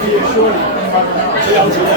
可以说理，是要求的。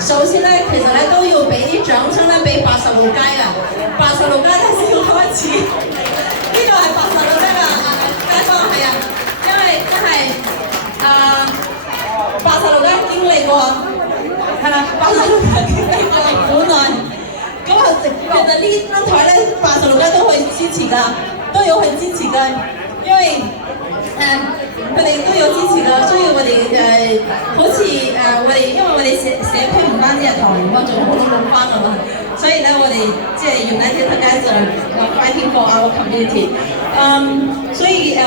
首先咧，其實咧都要俾啲掌聲咧，俾86街啊，86街都先開始。呢個係86街嘅街坊係啊，因為真係86街經歷過，係啦，86街經歷過苦難。咁啊，其實呢張台咧，86街都可以支持㗎，都有去支持㗎，因為佢哋都有支持㗎，所以我哋好似我哋因為我哋社區唔單止係唐寧幫，仲有好多老班啊嘛，所以咧我哋即係 United Together fighting for our community。所以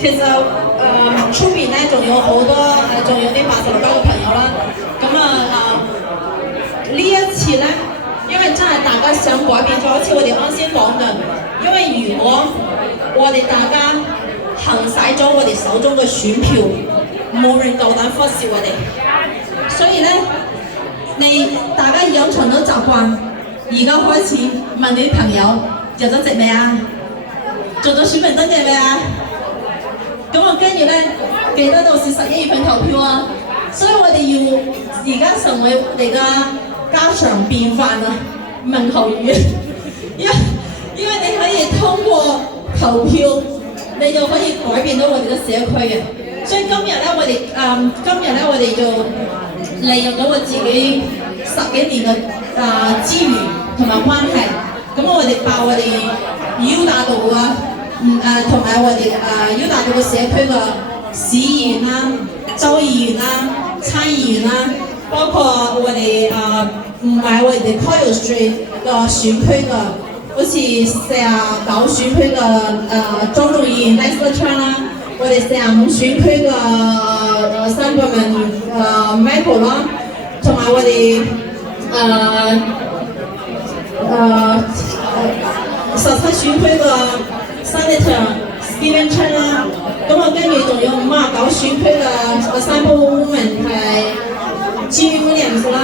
其實出面咧仲有好多仲有啲86街嘅朋友啦。咁呢一次咧，因為真係大家想改變咗，好似我哋啱先講嘅，因為如果我哋大家行使咗我哋手中嘅選票，冇人夠膽忽視我哋。所以咧，大家養成咗習慣，而家開始問你啲朋友入咗籍未啊？做咗選民登記未啊？咁啊，跟住咧，記得到時11月份投票啊！所以我哋要而家成為我哋嘅家常便飯啊，問候語。因為你可以通過投票。你就可以改變到我哋嘅社區嘅，所以今日咧我哋就利用咗我自己10幾年嘅資源同埋關係，咁我哋爆我哋U大道同埋我哋U大道嘅社區嘅市議員啦、州議員啦、參議員啦，包括我哋買我哋 Coyle Street 嘅選區嘅。好似49選區嘅莊眾議員 Leslie Chan 啦，我哋45選區嘅3個Michael 啦，同埋我哋17選區嘅 Senator Stephen Chan 啦，咁啊跟住仲有59選區嘅3woman係 Jimmy Williams 啦。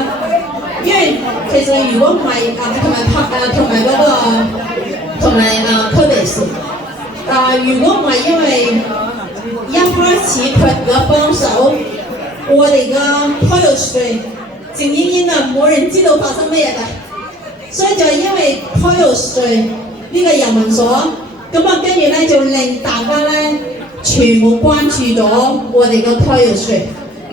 因為其實如果唔係同埋Curtis，如果唔係因為一開始佢嘅幫手，我哋嘅 Coyle Street 靜英英啊，冇人知道發生咩嘢㗎，所以就係因為 Coyle Street 呢個人民所，咁啊跟住咧就令大家咧全部關注咗我哋嘅 Coyle Street，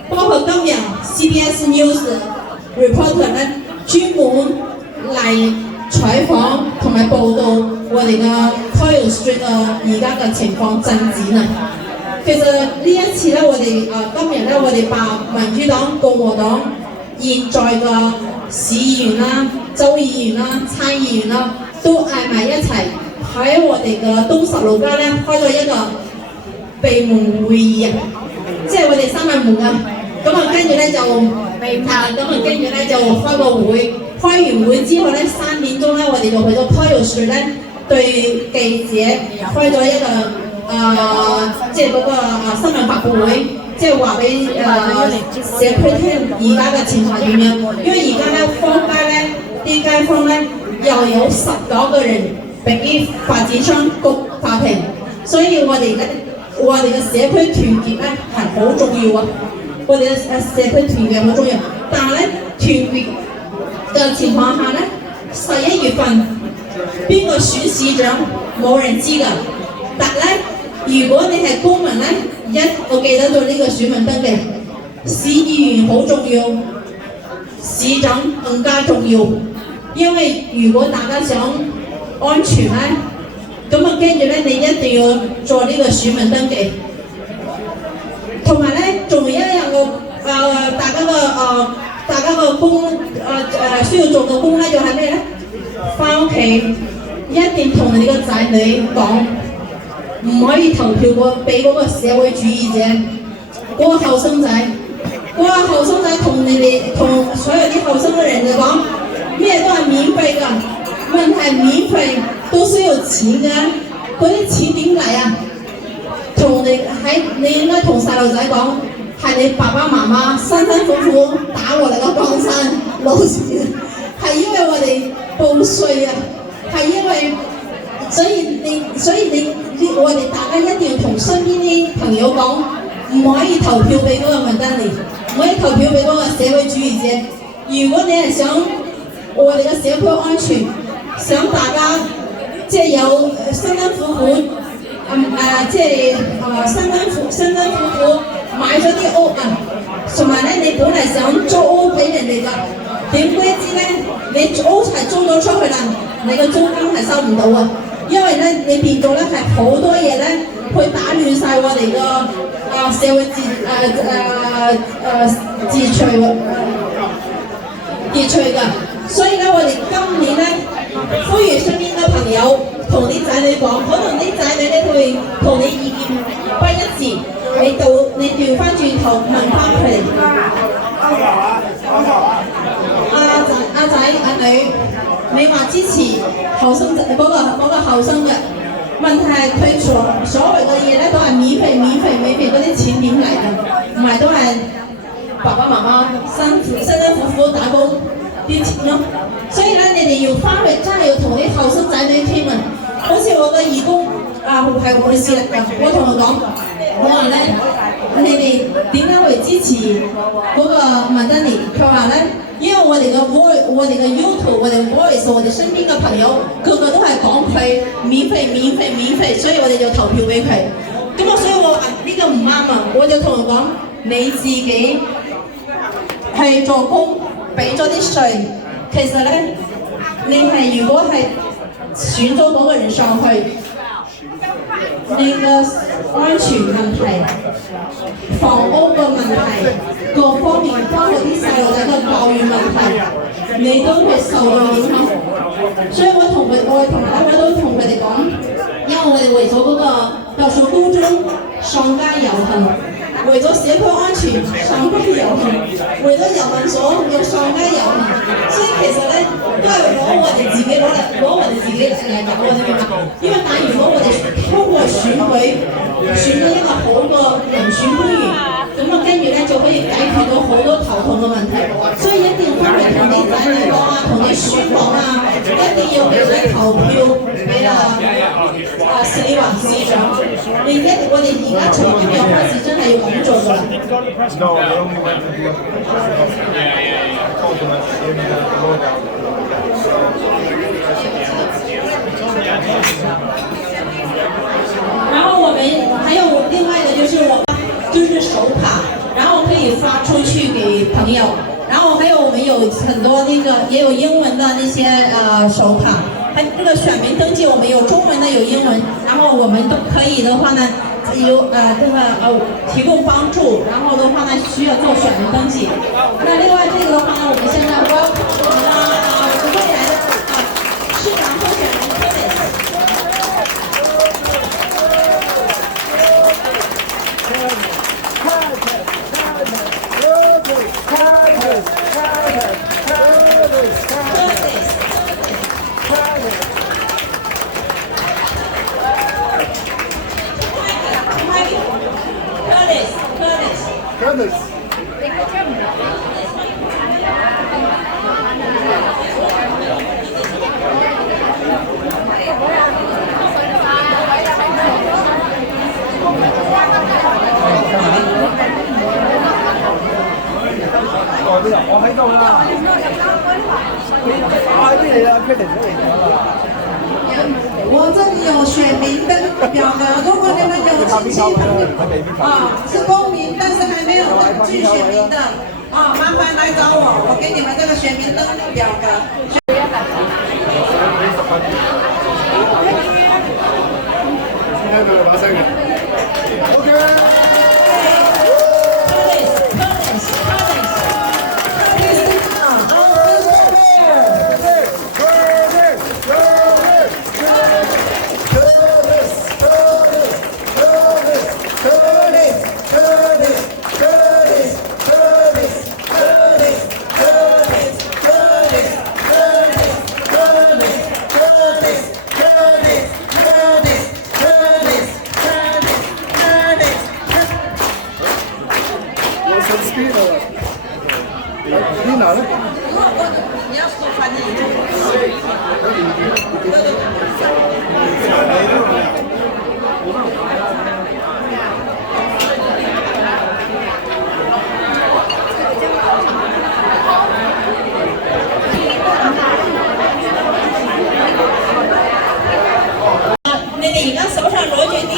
包括今日 CBS News。reporter 咧專門嚟採訪同埋報導我哋嘅 Coyle Street 而家嘅情況進展啊。其實呢一次咧，我哋今日咧，我哋把民主黨、共和黨現在嘅市議員啦、州議員啦、參議員啦，都嗌埋一齊喺我哋嘅東十路街咧開咗一個閉門會議啊，即係我哋閂埋門啊。咁啊，跟住咧就跟住咧就開個會，開完會之後咧3點鐘咧，我哋就去咗 Coyle Street 咧對記者開咗一個即係嗰個新聞發佈會，即係話俾社區聽而家嘅情況點樣。因為而家咧坊間咧啲街坊咧又有19個人俾發展商告法庭，所以我哋嘅社區團結咧係好重要啊！我哋嘅社區團結好重要，但係咧團結嘅情況下咧，11月份邊個選市長冇人知㗎，但係咧如果你係公民咧，我記得咗呢個選民登記，市議員好重要，市長更加重要，因為如果大家想安全咧，咁啊跟住咧你一定要做呢個選民登記。同埋咧，仲有一樣大家個工需要做嘅工咧，就係咩咧？翻屋企一定同你個仔女講，唔可以投票俾嗰個社會主義者，嗰個後生仔，同所有啲後生嘅人嚟講，咩都係免費㗎，問題免費都需要錢㗎，嗰啲錢點嚟啊？你應該同細路仔講，係你爸爸媽媽辛辛苦苦打我哋個江山攞錢，係因為我哋報稅啊，係因為所以我哋大家一定要同身邊啲朋友講，唔可以投票俾嗰個麥丹尼，唔可以投票俾嗰個社會主義者。如果你係想我哋嘅社區安全，想大家即係有辛辛苦苦。辛辛苦苦買咗啲屋啊，同埋咧你本嚟想租屋俾人哋㗎，點鬼知咧你屋係租咗出去啦，你個租金係收唔到啊，因為咧你變咗咧係好多嘢咧去打亂晒我哋個社會秩序㗎，所以咧我哋今年咧呼籲身邊嘅朋友。同啲仔女講，可能啲仔女咧會同你意見不一致，你調翻轉頭問翻佢哋。阿仔阿女，你話支持後生仔嗰個後生嘅問題係佢所謂嘅嘢咧都係免費嗰啲錢點嚟嘅？唔係都係爸爸媽媽辛苦苦打工啲錢咯。所以咧，你哋要翻去真係要同啲後生仔女傾啊！好似我嘅義工係我哋試啦，我同佢講，我話咧，你哋點解會支持嗰個麥丹尼？佢話咧，因為我哋嘅 YouTube， 我哋 Voice， 我哋身邊嘅朋友個個都係講佢免費，所以我哋就投票俾佢。咁所以我話呢個唔啱啊！我就同佢講，你自己係做工，俾咗啲稅，其實咧，你係如果係選咗嗰個人上去，你嘅安全問題、房屋嘅問題、各方面包括啲細路仔嘅教育問題，你都會受到影響。所以我都同佢哋講，因為我哋為咗嗰個特殊高中上街遊行，為咗社區安全上街遊行，為咗遊民所要上街遊行，所以其實咧都係攞我哋自己嚟搞我哋明白？因為但如果我哋通過選舉選咗一個好嘅人選官員，咁啊跟住咧就可以解決到好多頭痛嘅問題。所以一定要翻去同啲仔女講啊，同啲孫講啊，一定要俾佢投票俾Sliwa市長。我哋而家從今日開始真係要咁做㗎啦。然後我們還有另外的就是手卡，然後可以發出去給朋友，然後还有我们有很多那个也有英文的那些手卡，还这个选民登记我们有中文的有英文，然后我们都可以的话呢，提供帮助，然后的话呢需要做选民登记。那另外这个的话呢，我们现在 welcome 我们的未来的市长候选人 Curtis。Curtis. 我喺度啦，我喺邊嚟啦 ，Curtis 嚟咗啦。我这里有选民登表格，如果你们有亲戚朋友是公民，但是还没有登记选民的麻烦来找我，我给你们这个选民登表格。聽到你把聲嘅 ，OK。你要说翻译。你哋而家手上攞住啲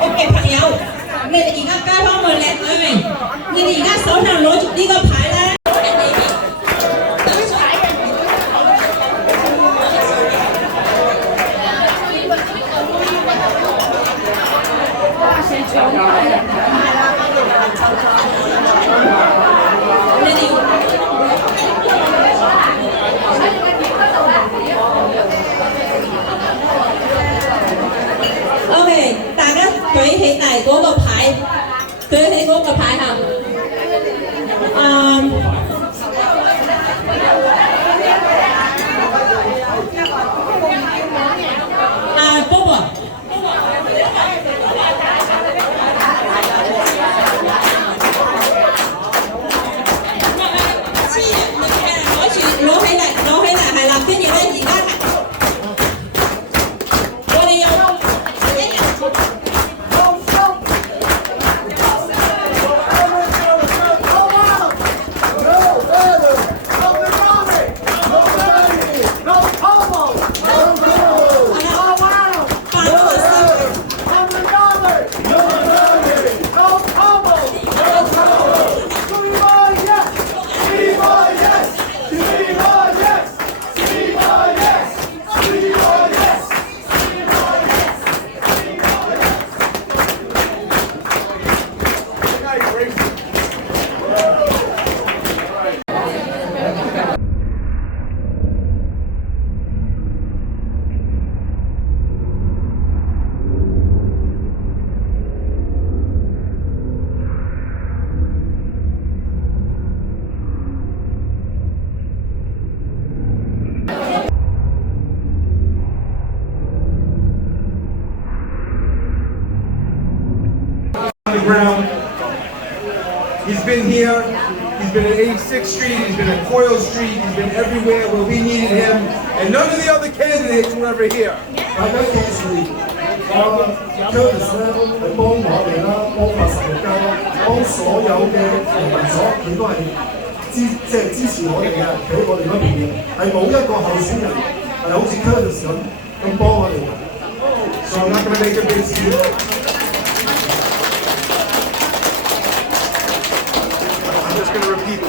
屋嘅朋友，你哋而家街坊們靚女們，你哋而家手上攞住呢個牌咧。OK， 大家舉起嚟嗰個牌，舉起嗰個牌嚇。波波。攞起嚟係啦，跟住咧而家係我哋有一人。Ground. He's been here, he's been at 86th Street, he's been at Coyle Street, he's been everywhere where we needed him, and none of the other candidates were ever here. 大家記住，Curtis 咧係幫我哋啦，幫80六間，幫所有嘅人民所，佢都係支持我哋嘅，企喺我哋嗰邊嘅，係冇一個候選人係好似 Curtis 咁幫我哋嘅。So I'm not going to make a big deal. I'm just going to repeat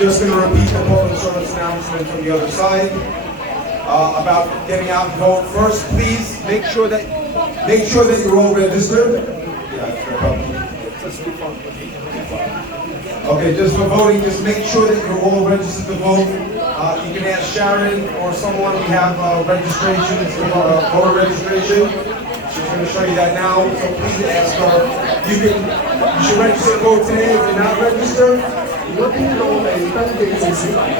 just going to repeat the poll insurance announcement from the other side about getting out and vote. First, please make sure that you're all registered. Okay, just for voting, just make sure that you're all registered to vote. You can ask Sharon or someone. We have registration. It's voter registration. She's going to show you that now. So please ask her. You should register to vote today. If you're not registered, 如果邊個未登記做小朋友，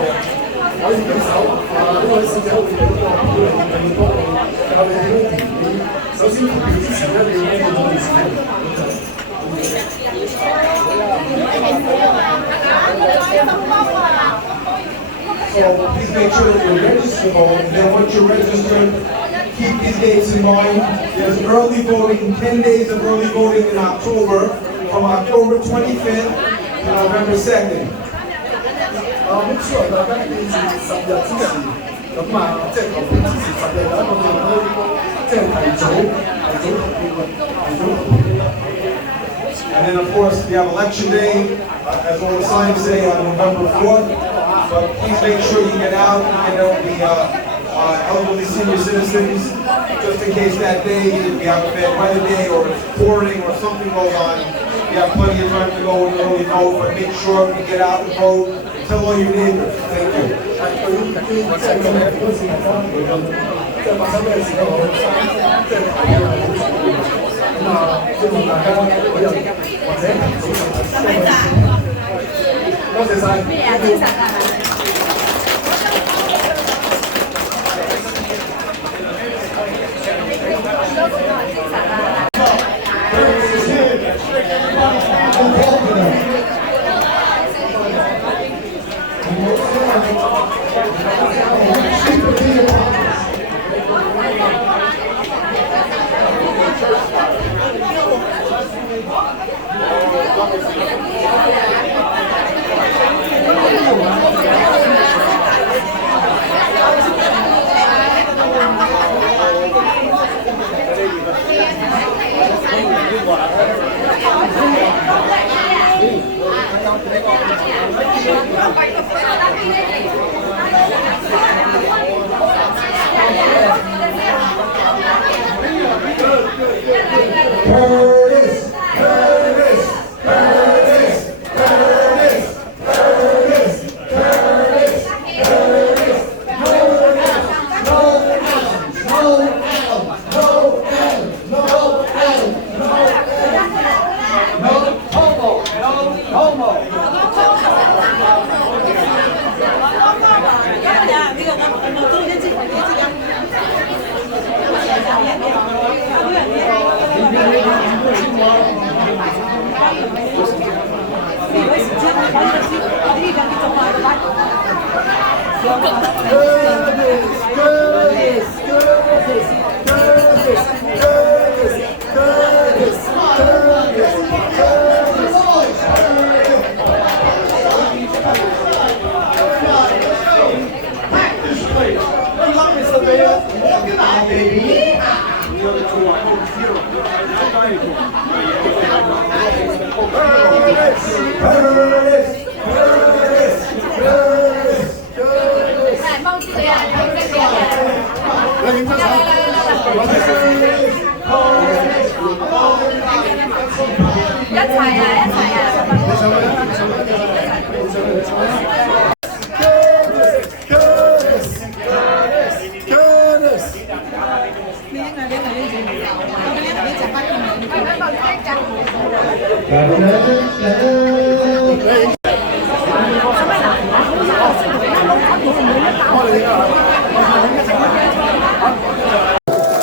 可以舉手。呢位小姐會俾個表嚟，第二幫你教你點樣填表。首先投票之前咧，你要登記咗電視屏。So please make sure that you're registered, and then once you're registered, keep these dates in mind. There's early voting, 10 days of early voting in October, from October 25th to November 2nd. Make sure 大家記住10日之前，咁即係投票之前10日有一個地區，即係提早投票。And then of course we have election day, as all the signs say, on November 4th. But please make sure you get out, you know, the elderly senior citizens, just in case that day we have a bad weather day or it's pouring or something goes on. You have plenty of time to go and early vote, but make sure you get out and vote. Tell all your neighbors. Thank you. 希望大家每日或者提早多謝晒。咩啊？精神啊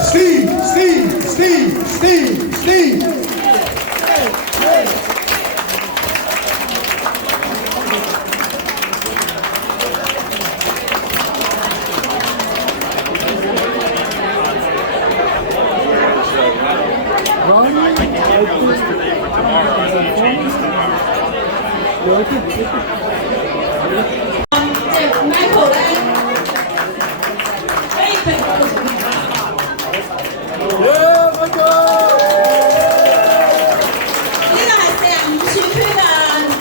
！45選區嘅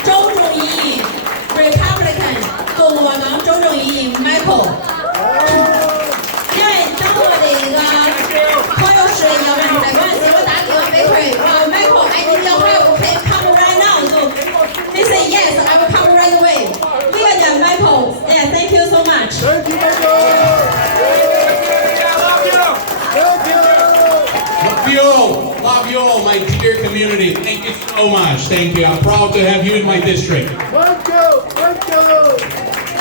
中眾議員 Republican。種種議員 Michael， 因為當我哋個 Coyle Street 有問題嗰陣時，我打電話俾佢，話 Michael I need your help, can you come right now? So he said yes, I will come right away。呢個就係 Michael，yeah, thank you so much。Thank you, Michael. Love you all, my dear community. Thank you so much. Thank you. I'm proud to have you in my district. Thank you, thank you.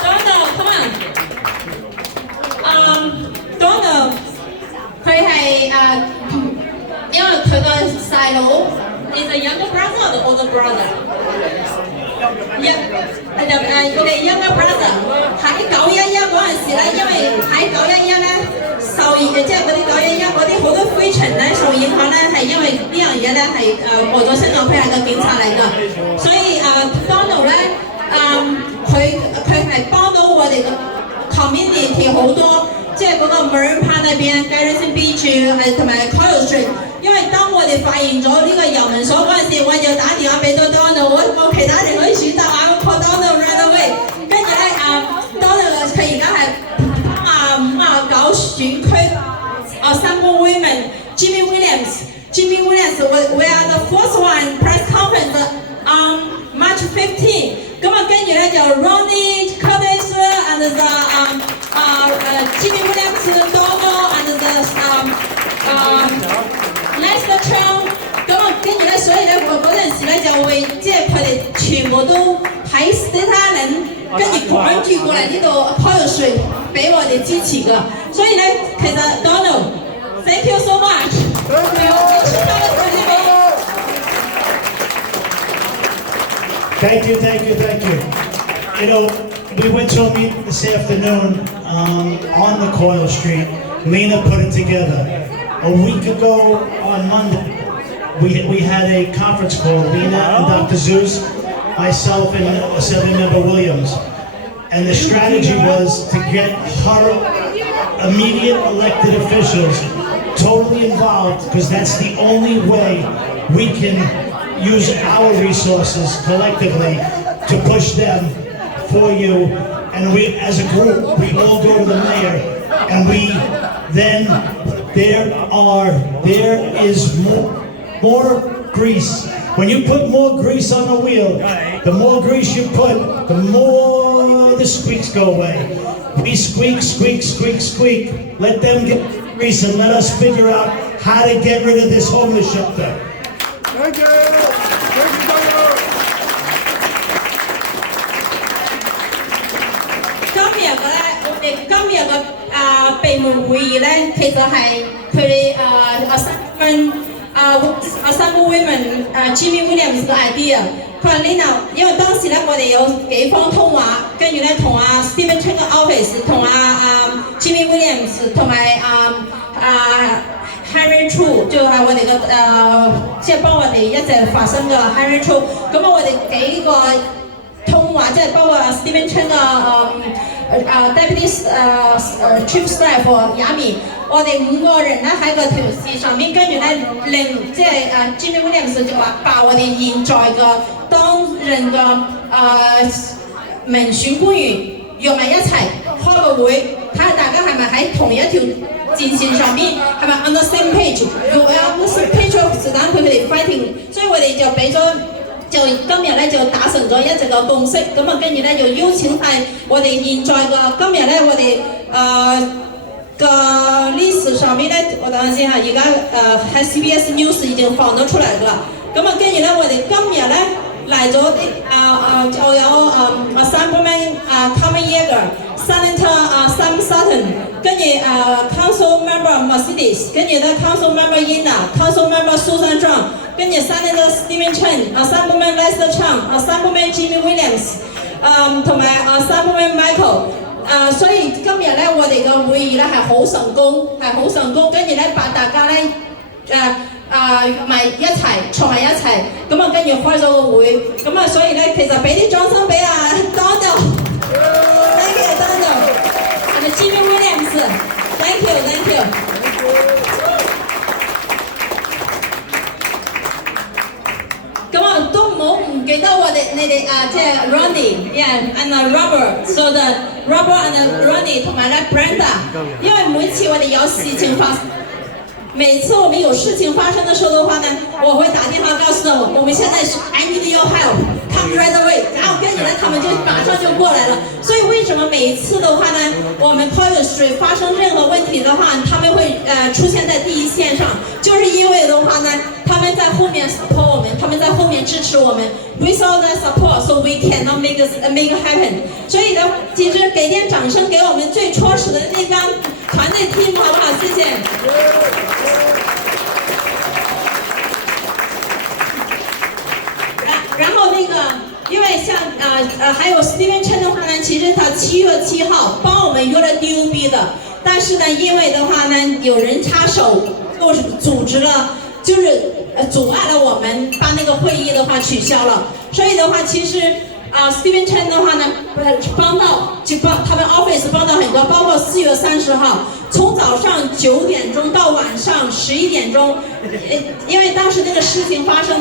Donald, come on. Donald， 佢係因為佢個細佬 is a younger brother or the older brother？ 佢哋 younger brother 喺911嗰陣時咧，因為喺911咧受即係嗰啲911嗰啲好多灰塵咧受影響咧，係因為呢樣嘢咧係過咗身咗，佢係個警察嚟㗎，所以Donald 咧佢係幫到我哋個 community 好多，即係嗰個 Marine Park 嗰邊 Garrison Beach 同埋 Coyle Street。因為當我哋發現咗呢個遊民所嗰陣時，我就打電話俾咗 Donald， 我冇其他人可以選擇啊，我 call Donald right away。跟住咧Donald 佢而家係59選區Assembly Women Jimmy Williams， we are the first one press conference on March 15。咁啊跟住咧就 Ronnie Curtis and the Jimmy Williams Donald and the Lester Chang， 咁啊跟住咧，所以咧我嗰陣時咧就會即係佢哋全部都喺 Staten， 跟住趕住過嚟呢度 Coyle Street 俾我哋支持㗎。所以咧其實 Donald，thank you so much。Thank you, thank you, thank you. You know, we went to a meeting this afternoon on the Coyle Street. Lena put it together. A week ago on Monday, we had a conference call, Lena and Dr. Zeus, myself and Assemblymember Williams. And the strategy was to get her immediate elected officials totally involved, because that's the only way we can use our resources collectively to push them for you. And we, as a group, we all go to the mayor, and we then there is more grease. When you put more grease on the wheel, the more grease you put, the more the squeaks go away. We squeak, squeak, squeak, squeak. Let them get grease and let us figure out how to get rid of this homeless shelter. Thank you. Thank you, Donald. 今日嘅閉門會議咧，其實係佢哋Assembly Women Jimmy Williams 嘅 idea。佢話 Lina， 因為當時咧我哋有幾方通話，跟住咧同Stephen Chen 嘅 office， 同Jimmy Williams， 同埋Henry True， 就係我哋嘅即係幫我哋一直發聲嘅 Henry True。咁我哋幾個通話，即係包括Stephen Chen 嘅Deputy Chief Staff Yami， 我哋5個人咧喺個條線上面，跟住咧令即係Jimmy Williams 就話把我哋現在嘅當任嘅民選官員約埋一齊開個會，睇下大家係咪喺同一條戰線上面，係咪 on the same page？ 要 on the same page of 是等佢哋 fighting， 所以我哋就俾咗。就今日咧就達成咗一直嘅共識，咁啊跟住咧就邀請晒我哋現在嘅今日咧我哋嘅 list 上面咧，我等陣先嚇，而家喺 CBS News 已經放咗出嚟㗎啦。咁啊跟住咧我哋今日咧嚟咗就有Assemblyman Carmen Yeager、Senator Sam Sutton， 跟住Council Member Mercedes， 跟住咧 Council Member Yina、Council Member Susan Zhang。跟住 Senator Stephen Chen、Assemblyman Lester Chang、Assemblyman Jimmy Williams， 同埋Assemblyman Michael， 所以今日咧我哋嘅會議咧係好成功，跟住咧把大家咧埋一齊坐埋一齊，咁啊跟住開咗個會，咁啊所以咧其實俾啲掌聲俾Donald，Thank you Donald，and Jimmy Williams，Thank you。咁啊都唔好唔記得你哋即係 Ronnie，yeah and Robert，so the Robert and Ronnie 同埋咧 Brenda， 因為每次我哋有事情發生。每次我们有事情发生的时候的话呢，我会打电话告诉我们现在是 I need your help, come right away， 然后跟你呢，他们就马上就过来了。所以为什么每一次的话呢，我们 Coyle Street 发生任何问题的话，他们会出现在第一线上，就是因为的话呢，他们在后面 support 我们，他们在后面支持我们。Without that support, so we cannot make it happen。所以呢，其实给点掌声给我们最初始的那帮团队 team 好不好？谢谢。然后那个，因为像还有 Steven Chen 的话呢，其实他7月7号帮我们约了 DUB 的，但是呢，因为的话呢，有人插手，就是组织了，就是阻碍了我们把那个会议的话取消了，所以的话，其实Steven Chen 的话呢，帮他们 office 帮到很多，包括4月30号，从早上9点钟到晚上11点钟，因为当时那个事情发生，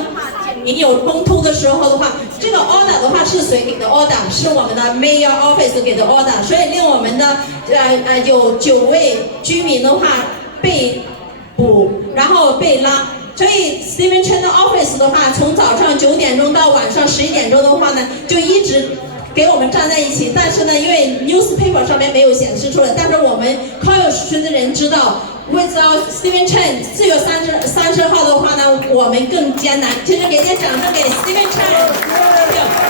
你有冲突的时候的话，这个 order 的话是谁给的 order？ 是我们的 Mayor Office 给的 order， 所以令我们的有9位居民的话被捕，然后被拉。所以 Steven Chen 的 office 的话，从早上9点钟到晚上11点钟的话呢，就一直给我们站在一起。但是呢，因为 newspaper 上面没有显示出来，但是我们 Coyle Street 的人知道 ，without Steven Chen 4月30号的话呢，我们更艰难。其实给点掌声给 Steven Chen。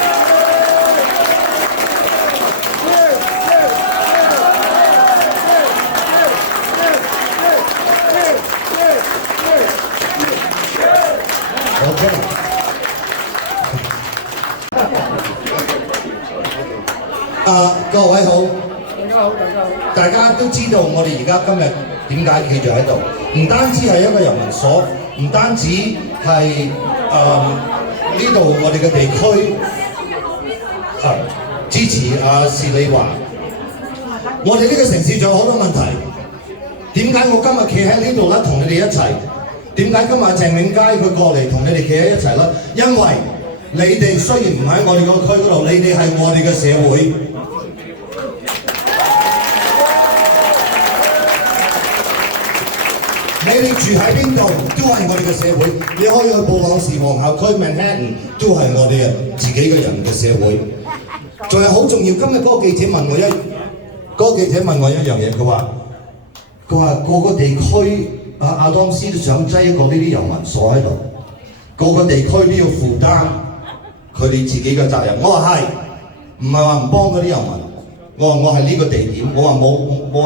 各位好，大家都知道我哋而家今日點解企住喺度，唔單止係一個人民所，唔單止係呢度我哋嘅地區支持士利華，我哋呢個城市仲有好多問題。點解我今日企喺呢度咧，同你哋一齊？點解今日鄭永佳佢過嚟同你哋企喺一齊咧？因為你哋雖然唔喺我哋個區嗰度，你哋係我哋嘅社會。你哋住喺邊度都係我哋嘅社會，你可以去布朗士皇后區 Manhattan 都係我哋自己嘅人嘅社會。仲係好重要，今日嗰個記者問我一樣嘢，佢話個個地區阿當斯都想擠一個呢啲遊民所喺度，個個地區都要負擔佢哋自己嘅責任。我話係，唔係話唔幫嗰啲遊民，我係呢個地點，我話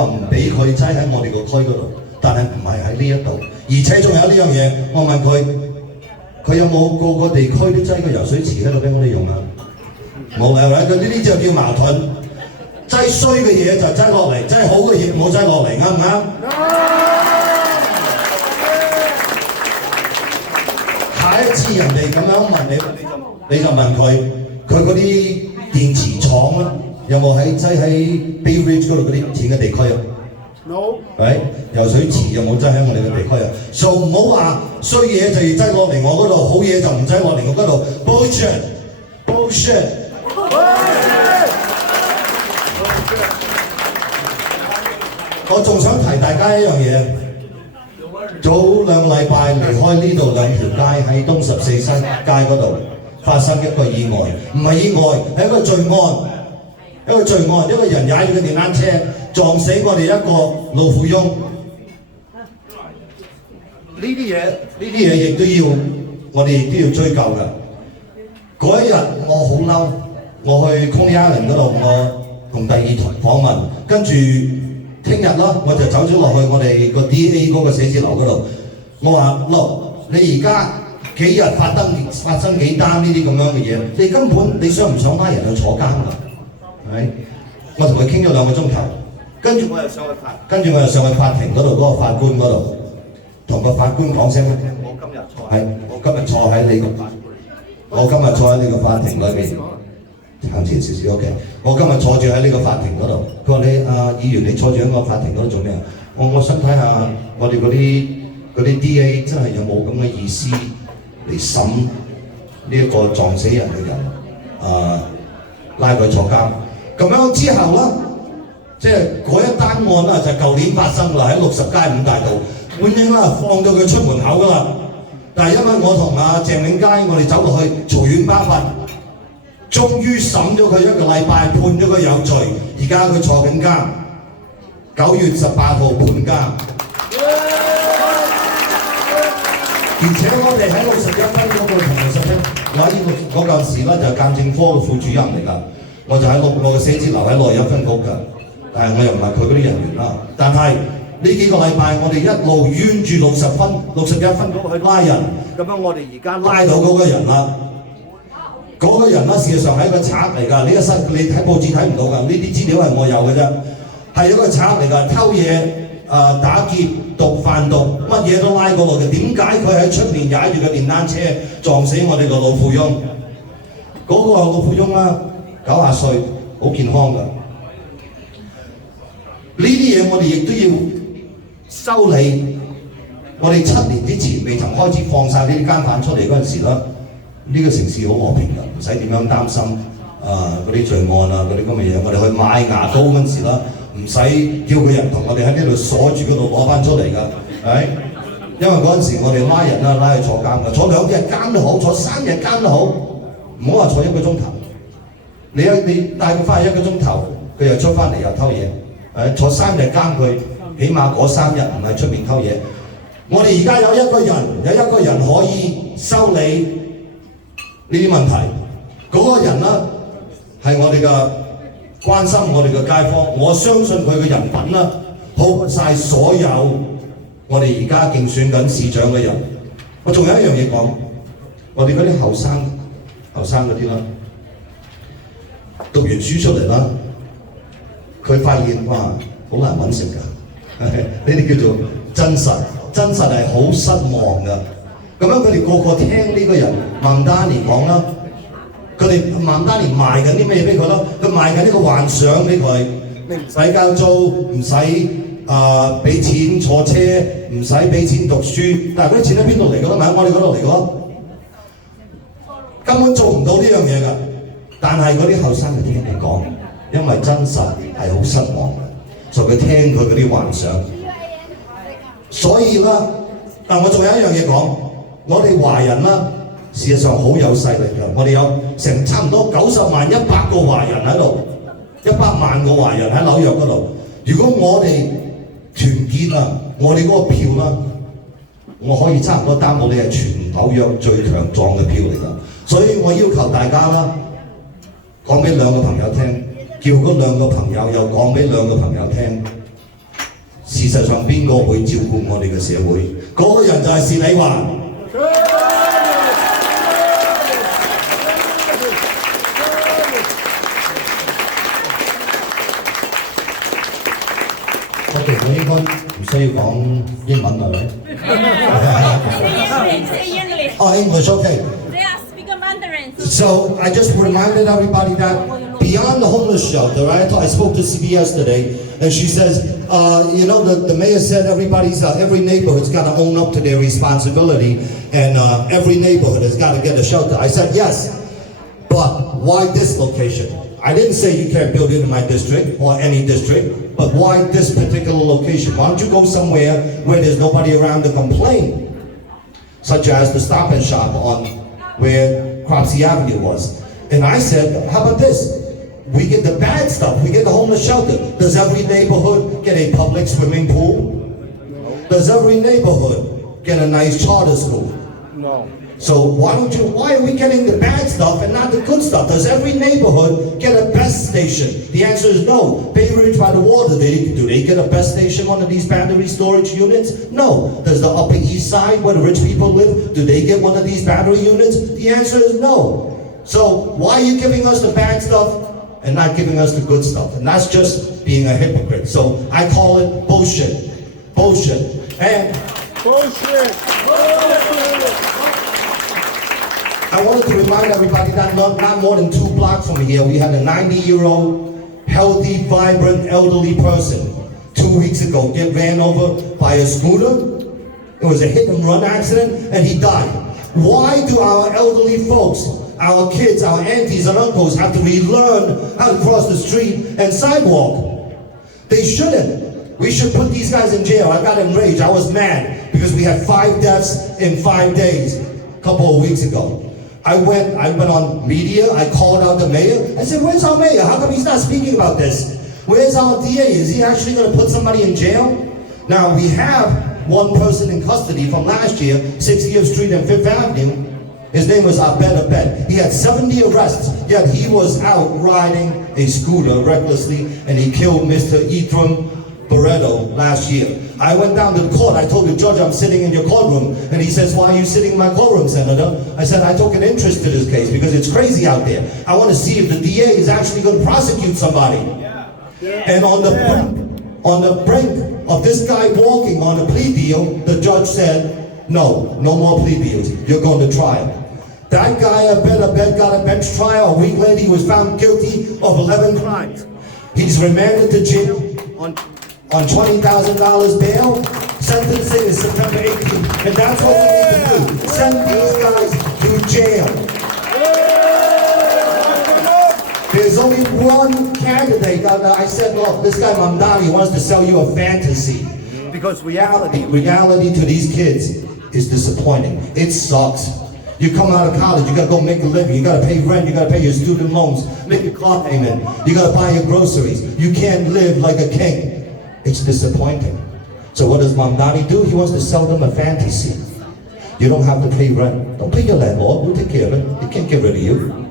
唔俾佢擠喺我哋個區嗰度。但係唔係喺呢一度，而且仲有呢樣嘢，我問佢有冇個個地區都擠個游水池喺度俾我哋用啊？冇係咪？佢呢啲就叫矛盾，擠衰嘅嘢就擠落嚟，擠好嘅嘢冇擠落嚟，啱唔啱？下一次人哋咁樣問你就問佢嗰啲電池廠啦，有冇擠喺 Bay Ridge 嗰度嗰啲錢嘅地區啊？No， 係游水池又冇擠喺我哋嘅地區啊，所以唔好話衰嘢就要擠落嚟我嗰度，好嘢就唔擠落嚟我嗰度 ，bullshit。我仲想提大家一樣嘢，早2禮拜離開呢度2條街喺東14西街嗰度發生一個意外，唔係意外，係一個罪案。一個人踩住個電單車撞死我哋一個老婦翁。呢啲嘢亦都要我哋亦都要追究㗎。嗰一日我好嬲，我去 Coney Island 嗰度，我同第二台訪問，跟住聽日啦，我就走咗落去我哋個 DA 嗰個寫字樓嗰度，我話你而家幾日發生幾單呢啲咁樣嘅嘢，你根本你想唔想拉人去坐監㗎？我同佢傾咗2個鐘頭，跟住我又上去法庭嗰度嗰個法官嗰度，同個法官講聲，我今日坐喺你個法庭裏邊，行前少少 OK， 我今日坐住喺呢個法庭嗰度。佢話你議員你坐住喺個法庭嗰度做咩啊？我想睇下我哋嗰啲 DA 真係有冇咁嘅意思嚟審呢一個撞死人嘅人。拉佢坐監。咁樣之後咧，即係嗰一單案咧就舊年發生啦，喺60街5大道，本應啦放到佢出門口噶啦，但係因為我同鄭永佳我哋走落去嘈冤巴閉，終於審咗佢1個禮拜，判咗佢有罪，而家佢坐緊監，9月18號判監。而且我哋喺61分嗰個同埋11，我喺嗰陣時咧就鑑證科嘅副主任嚟㗎，我就喺我嘅寫字樓喺61分局㗎，但係我又唔係佢嗰啲人員啦。但係呢幾個禮拜我哋一路冤住61分局去拉人，咁樣我哋而家拉到嗰個人啦。嗰個人咧事實上係一個賊嚟㗎，你睇報紙睇唔到㗎，呢啲資料係我有嘅啫，係一個賊嚟㗎，偷嘢。打劫、販毒，乜嘢都拉過落嘅。點解佢喺出面踩住個電單車撞死我哋個老富翁？嗰個老富翁啦，90歲，好健康㗎。呢啲嘢我哋亦都要修理。我哋7年之前未曾開始放晒呢啲奸犯出嚟嗰陣時啦，呢個城市好和平㗎，唔使點樣擔心嗰啲罪案啊嗰啲咁嘅嘢。我哋去買牙膏嗰陣時啦。唔使叫個人同我哋喺呢度鎖住嗰度攞翻出嚟㗎，係，因為嗰陣時我哋拉人啦，拉去坐監㗎，坐2日監都好，坐3日監都好，唔好話坐1個鐘頭。你帶佢翻去1個鐘頭，佢又出翻嚟又偷嘢，坐3日監佢，起碼嗰3日唔係出面偷嘢。我哋而家有一個人可以修理呢啲問題，嗰個人啦係我哋嘅。關心我哋嘅街坊，我相信佢嘅人品啦，好過晒所有我哋而家競選緊市長嘅人。我仲有一樣嘢講，我哋嗰啲後生嗰啲啦，讀完書出嚟啦，佢發現哇好難揾食㗎，呢啲叫做真實係好失望㗎。咁樣佢哋個聽呢個人孟丹尼講啦。佢哋孟丹尼賣緊啲咩俾佢咯？佢賣緊呢個幻想俾佢，你唔使交租，唔使俾錢坐車，唔使俾錢讀書，但係嗰啲錢喺邊度嚟㗎？咪喺我哋嗰度嚟㗎咯，根本做唔到呢樣嘢㗎。但係嗰啲後生就聽你講，因為真實係好失望嘅，所以佢聽佢嗰啲幻想。所以啦，但我仲有一樣嘢講，我哋華人啦。事實上好有勢力㗎，我哋有成差唔多90萬100個華人喺度，100萬個華人喺紐約嗰度。如果我哋團結啊，我哋嗰個票啦，我可以差唔多擔保你係全紐約最強壯嘅票嚟㗎。所以我要求大家啦，講俾2個朋友聽，叫嗰2個朋友又講俾2個朋友聽。事實上邊個會照顧我哋嘅社會？嗰個人就係斯里華。我應該唔需要講英文係咪？ Oh, English, okay. So I just reminded everybody that beyond the homeless shelter, right? I spoke to CB yesterday, and she says, you know, the mayor said every neighborhood's got to own up to their responsibility, and every neighborhood has got to get a shelter. I said yes, but why this location? I didn't say you can't build it in my district or any district, but why this particular location? Why don't you go somewhere where there's nobody around to complain? Such as the Stop and Shop on where Cropsey Avenue was. And I said, how about this? We get the bad stuff, we get the homeless shelter. Does every neighborhood get a public swimming pool? Does every neighborhood get a nice charter school? No. So why are we getting the bad stuff and not the good stuff? Does every neighborhood get a best station? The answer is no. Bay Ridge by the water, do they get a best station, one of these battery storage units? No. Does the Upper East Side, where the rich people live, do they get one of these battery units? The answer is no. So why are you giving us the bad stuff and not giving us the good stuff? And that's just being a hypocrite. So I call it bullshit. Bullshit. And bullshit. I wanted to remind everybody that not more than 2 blocks from here, we had a 90-year-old, healthy, vibrant, elderly person 2 weeks ago get ran over by a scooter. It was a hit-and-run accident, and he died. Why do our elderly folks our kids, our aunties and uncles have to relearn how to cross the street and sidewalk. They shouldn't. We should put these guys in jail. I got enraged. I was mad because we had 5 deaths in 5 days a couple of weeks ago. I went on media. I called out the mayor. I said, where's our mayor? How come he's not speaking about this? Where's our DA? Is he actually going to put somebody in jail? Now, we have one person in custody from last year, 60th Street and 5th Avenue. His name was Abed. He had 70 arrests, yet he was out riding a scooter recklessly, and he killed Mr. Ephraim Barreto last year. I went down to the court. I told the judge I'm sitting in your courtroom, and he says, why are you sitting in my courtroom, Senator? I said, I took an interest to this case because it's crazy out there. I want to see if the DA is actually going to prosecute somebody. And on the brink of this guy walking on a plea deal, the judge said, no more plea deals. You're going to trial. That guy, Abed, got a bench trial. A week later, he was found guilty of 11 crimes. He's remanded to jail on $20,000 bail. Sentencing is September 18th. And that's what we need to do. Send these guys to jail. There's only one candidate. I said, look, this guy Mamdani wants to sell you a fantasy. Because reality to these kids is disappointing. It sucks. You come out of college, you gotta go make a living, you gotta pay rent, you gotta pay your student loans, make your car payment, you gotta buy your groceries. You can't live like a king. It's disappointing. So what does Mamdani do? He wants to sell them a fantasy. You don't have to pay rent. Don't pay your landlord, we'll take care of it. He can't get rid of you.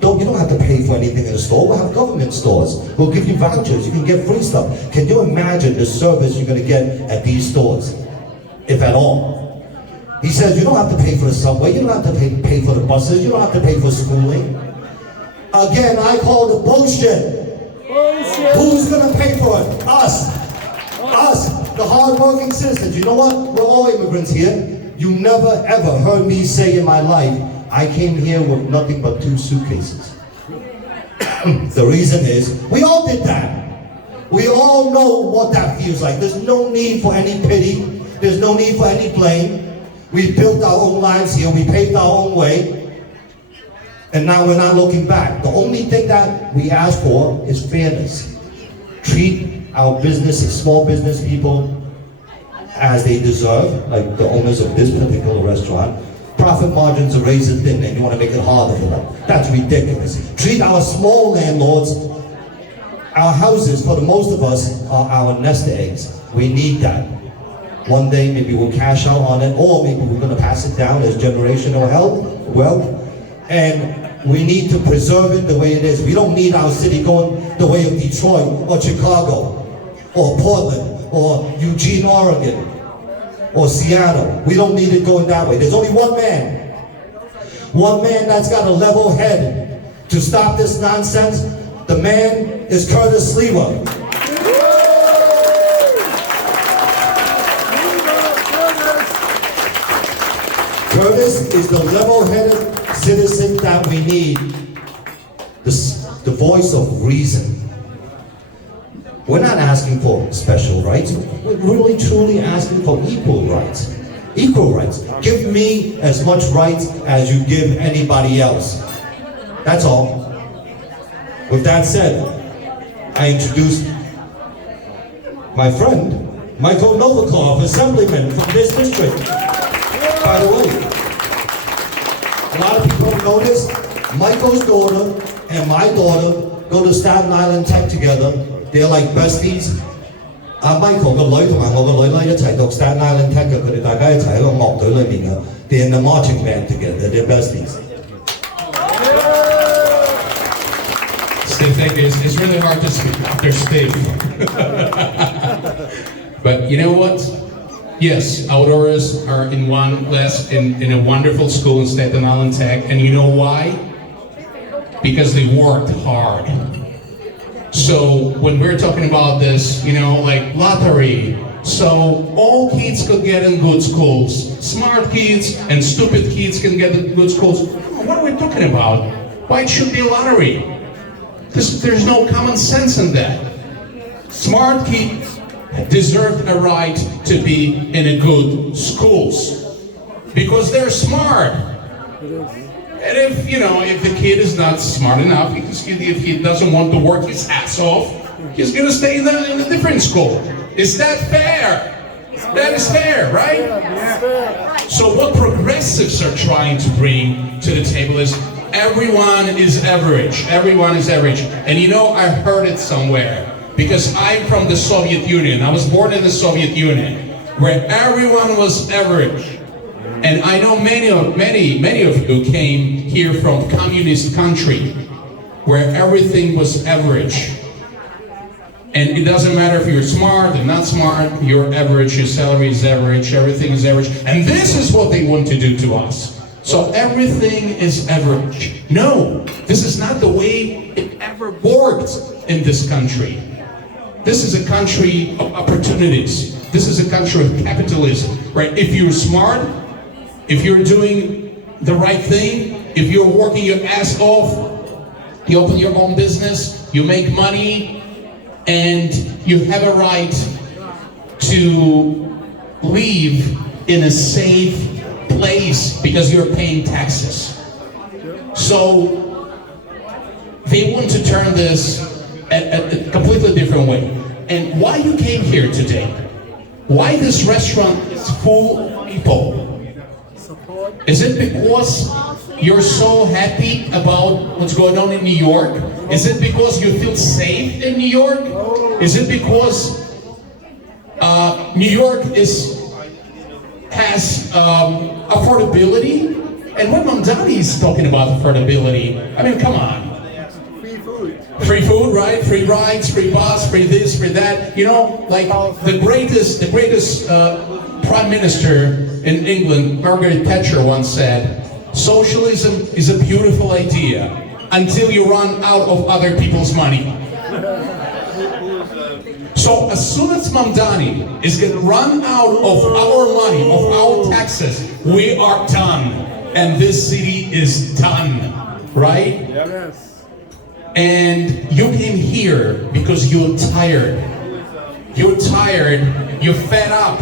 You don't have to pay for anything in the store. We'll have government stores. We'll give you vouchers. You can get free stuff. Can you imagine the service you're going to get at these stores, if at all? He says you don't have to pay for the subway. You don't have to pay for the buses. You don't have to pay for schooling. Again, I call it bullshit. Who's going to pay for it? Us. Us, the hard-working citizens. You know what? We're all immigrants here. You never, ever heard me say in my life, I came here with nothing but 2 suitcases. The reason is, we all did that. We all know what that feels like. There's no need for any pity. There's no need for any blame. We built our own lives here. We paved our own way. And now we're not looking back. The only thing that we ask for is fairness. Treat our businesses, small business people, as they deserve, like the owners of this particular restaurant. Profit margins are razor thin and you want to make it harder for them. That's ridiculous. Treat our small landlords, our houses, for the most of us, are our nest eggs. We need that. One day maybe we'll cash out on it, or maybe we're going to pass it down as generational wealth. And we need to preserve it the way it is. We don't need our city going the way of Detroit or Chicago or Portland or Eugene, Oregon, or Seattle. We don't need it going that way. There's only one man that's got a level head to stop this nonsense. The man is Curtis Sliwa. Curtis is the level-headed citizen that we need, the voice of reason. We're not asking for special rights. We're really truly asking for equal rights. Equal rights. Give me as much rights as you give anybody else. That's all. With that said, I introduce my friend, Michael Novikov, Assemblyman from this district. By the way, a lot of people don't know this. Michael's daughter and my daughter go to Staten Island Tech together. They're like besties. Michael 個女同埋我個女咧一齊讀 Staten Island Tech 嘅，佢哋大家一齊喺個樂隊裏面嘅。They're in the marching band together. They're besties. Steve, thank you. It's really hard to speak after Steve. But you know what? Yes, our daughters are in one class in a wonderful school in Staten Island Tech, and you know why? Because they worked hard. So when we're talking about this, you know, like lottery, so all kids could get in good schools. Smart kids and stupid kids can get in good schools. What are we talking about? Why it should be a lottery? There's no common sense in that. Smart kids deserve a right to be in a good schools because they're smart. And if the kid is not smart enough, if he doesn't want to work his ass off, he's gonna stay in a different school. Is that fair? That is fair, right? So what progressives are trying to bring to the table is everyone is average. Everyone is average. And I heard it somewhere because I'm from the Soviet Union. I was born in the Soviet Union where everyone was average. And I know many of you came here from communist country where everything was average. And it doesn't matter if you're smart or not smart, you're average, your salary is average, everything is average. And this is what they want to do to us. So everything is average. No, this is not the way it ever worked in this country. This is a country of opportunities. This is a country of capitalism, right? If you're smart, if you're doing the right thing, if you're working your ass off, you open your own business, you make money, and you have a right to live in a safe place because you're paying taxes. So they want to turn this a completely different way. And why you came here today? Why this restaurant is full of people? Is it because you're so happy about what's going on in New York? Is it because you feel safe in New York? Is it because New York has affordability? And when Mamdani is talking about affordability, I mean, come on. Free food, right? Free rides, free bus, free this, free that. Like the greatest prime minister in England, Margaret Thatcher, once said, socialism is a beautiful idea until you run out of other people's money. So as soon as Mamdani is going to run out of our money, of our taxes, we are done. And this city is done, right? Yes. And you came here because you're tired. You're tired, you're fed up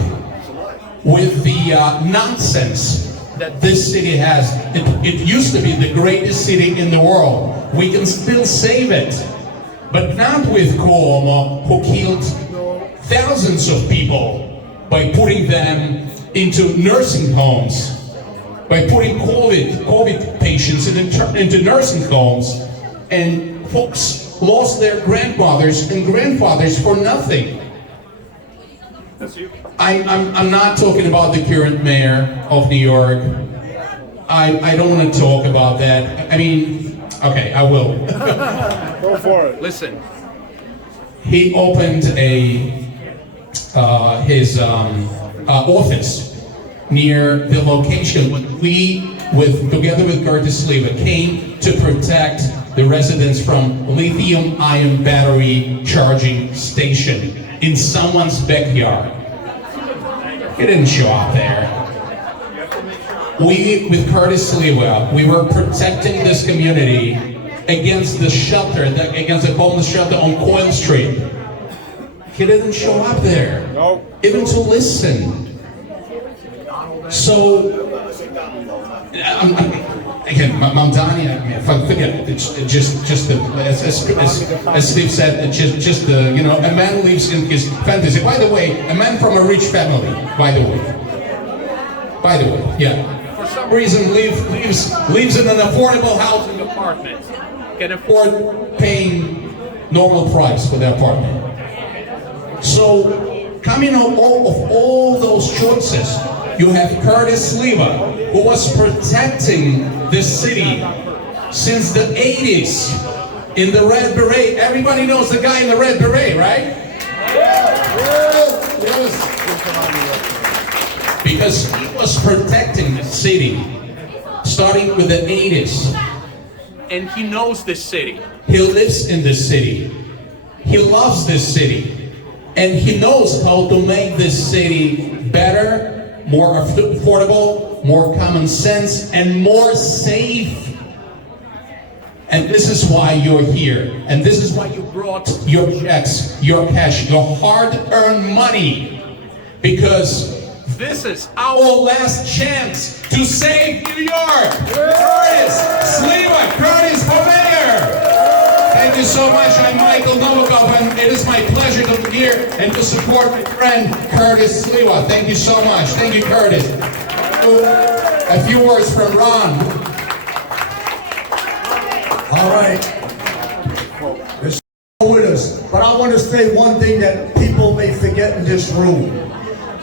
with the nonsense that this city has. It used to be the greatest city in the world. We can still save it, but not with Cuomo, who killed thousands of people by putting them into nursing homes, by putting COVID patients into nursing homes, and folks lost their grandmothers and grandfathers for nothing. I'm not talking about the current mayor of New York. I don't want to talk about that. I mean, okay, I will. Go for it. Listen, he opened his office near the location when we, together with Curtis Sliwa, came to protect the residents from lithium-ion battery charging station in someone's backyard. He didn't show up there. We, with Curtis Sliwa, we were protecting this community against the shelter, against the homeless shelter on Coyle Street. He didn't show up there, even to listen. So, again, Mamdani, forget it. It's just as Steve said, a man lives in his fantasy. By the way, a man from a rich family. By the way, yeah. For some reason, lives in an affordable housing apartment. Can afford paying normal price for the apartment. So, coming out of all those choices, you have Curtis Sliwa, who was protecting this city since the 80s in the red beret. Everybody knows the guy in the red beret, right? Yes. Because he was protecting the city starting with the 80s. And he knows this city. He lives in this city. He loves this city. And he knows how to make this city better, more affordable, more common sense, and more safe. And this is why you're here. And this is why you brought your checks, your cash, your hard-earned money. Because This is our last chance to save New York. Curtis Sliwa, Curtis for mayor. Thank you so much. I'm Michael Novakov, and it is my pleasure to be here and to support my friend Curtis Sliwa. Thank you so much. Thank you, Curtis. A few words from Ron. All right. There's with us, but I want to say one thing that people may forget in this room.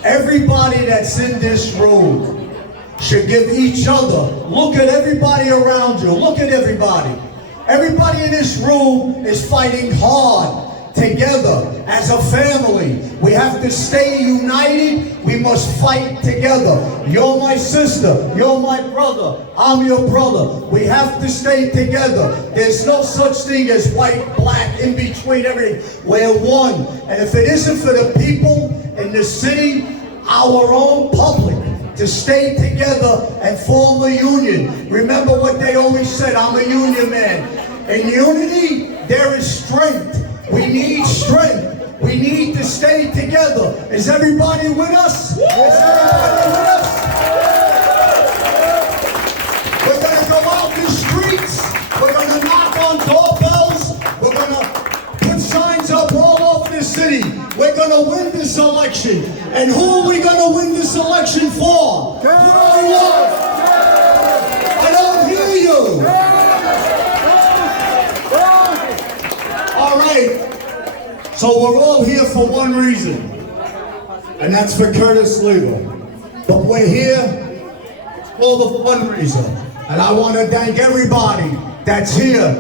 Everybody that's in this room should give each other. Look at everybody around you. Look at everybody. Everybody in this room is fighting hard together as a family. We have to stay united. We must fight together. You're my sister. You're my brother. I'm your brother. We have to stay together. There's no such thing as white, black, in between everything. We're one. And if it isn't for the people in the city, our own public, to stay together and form a union. Remember what they always said, I'm a union man. In unity, there is strength. We need strength. We need to stay together. Is everybody with us? Is everybody with us? We're going to go out the streets. We're going to knock on doorbells. We're going to put signs up all over the city. We're going to win this election. And who are we going to win this election for? Who do we want? I don't hear you. All right. So we're all here for one reason, and that's for Curtis Sliwa. But we're here for the fundraiser, and I want to thank everybody that's here,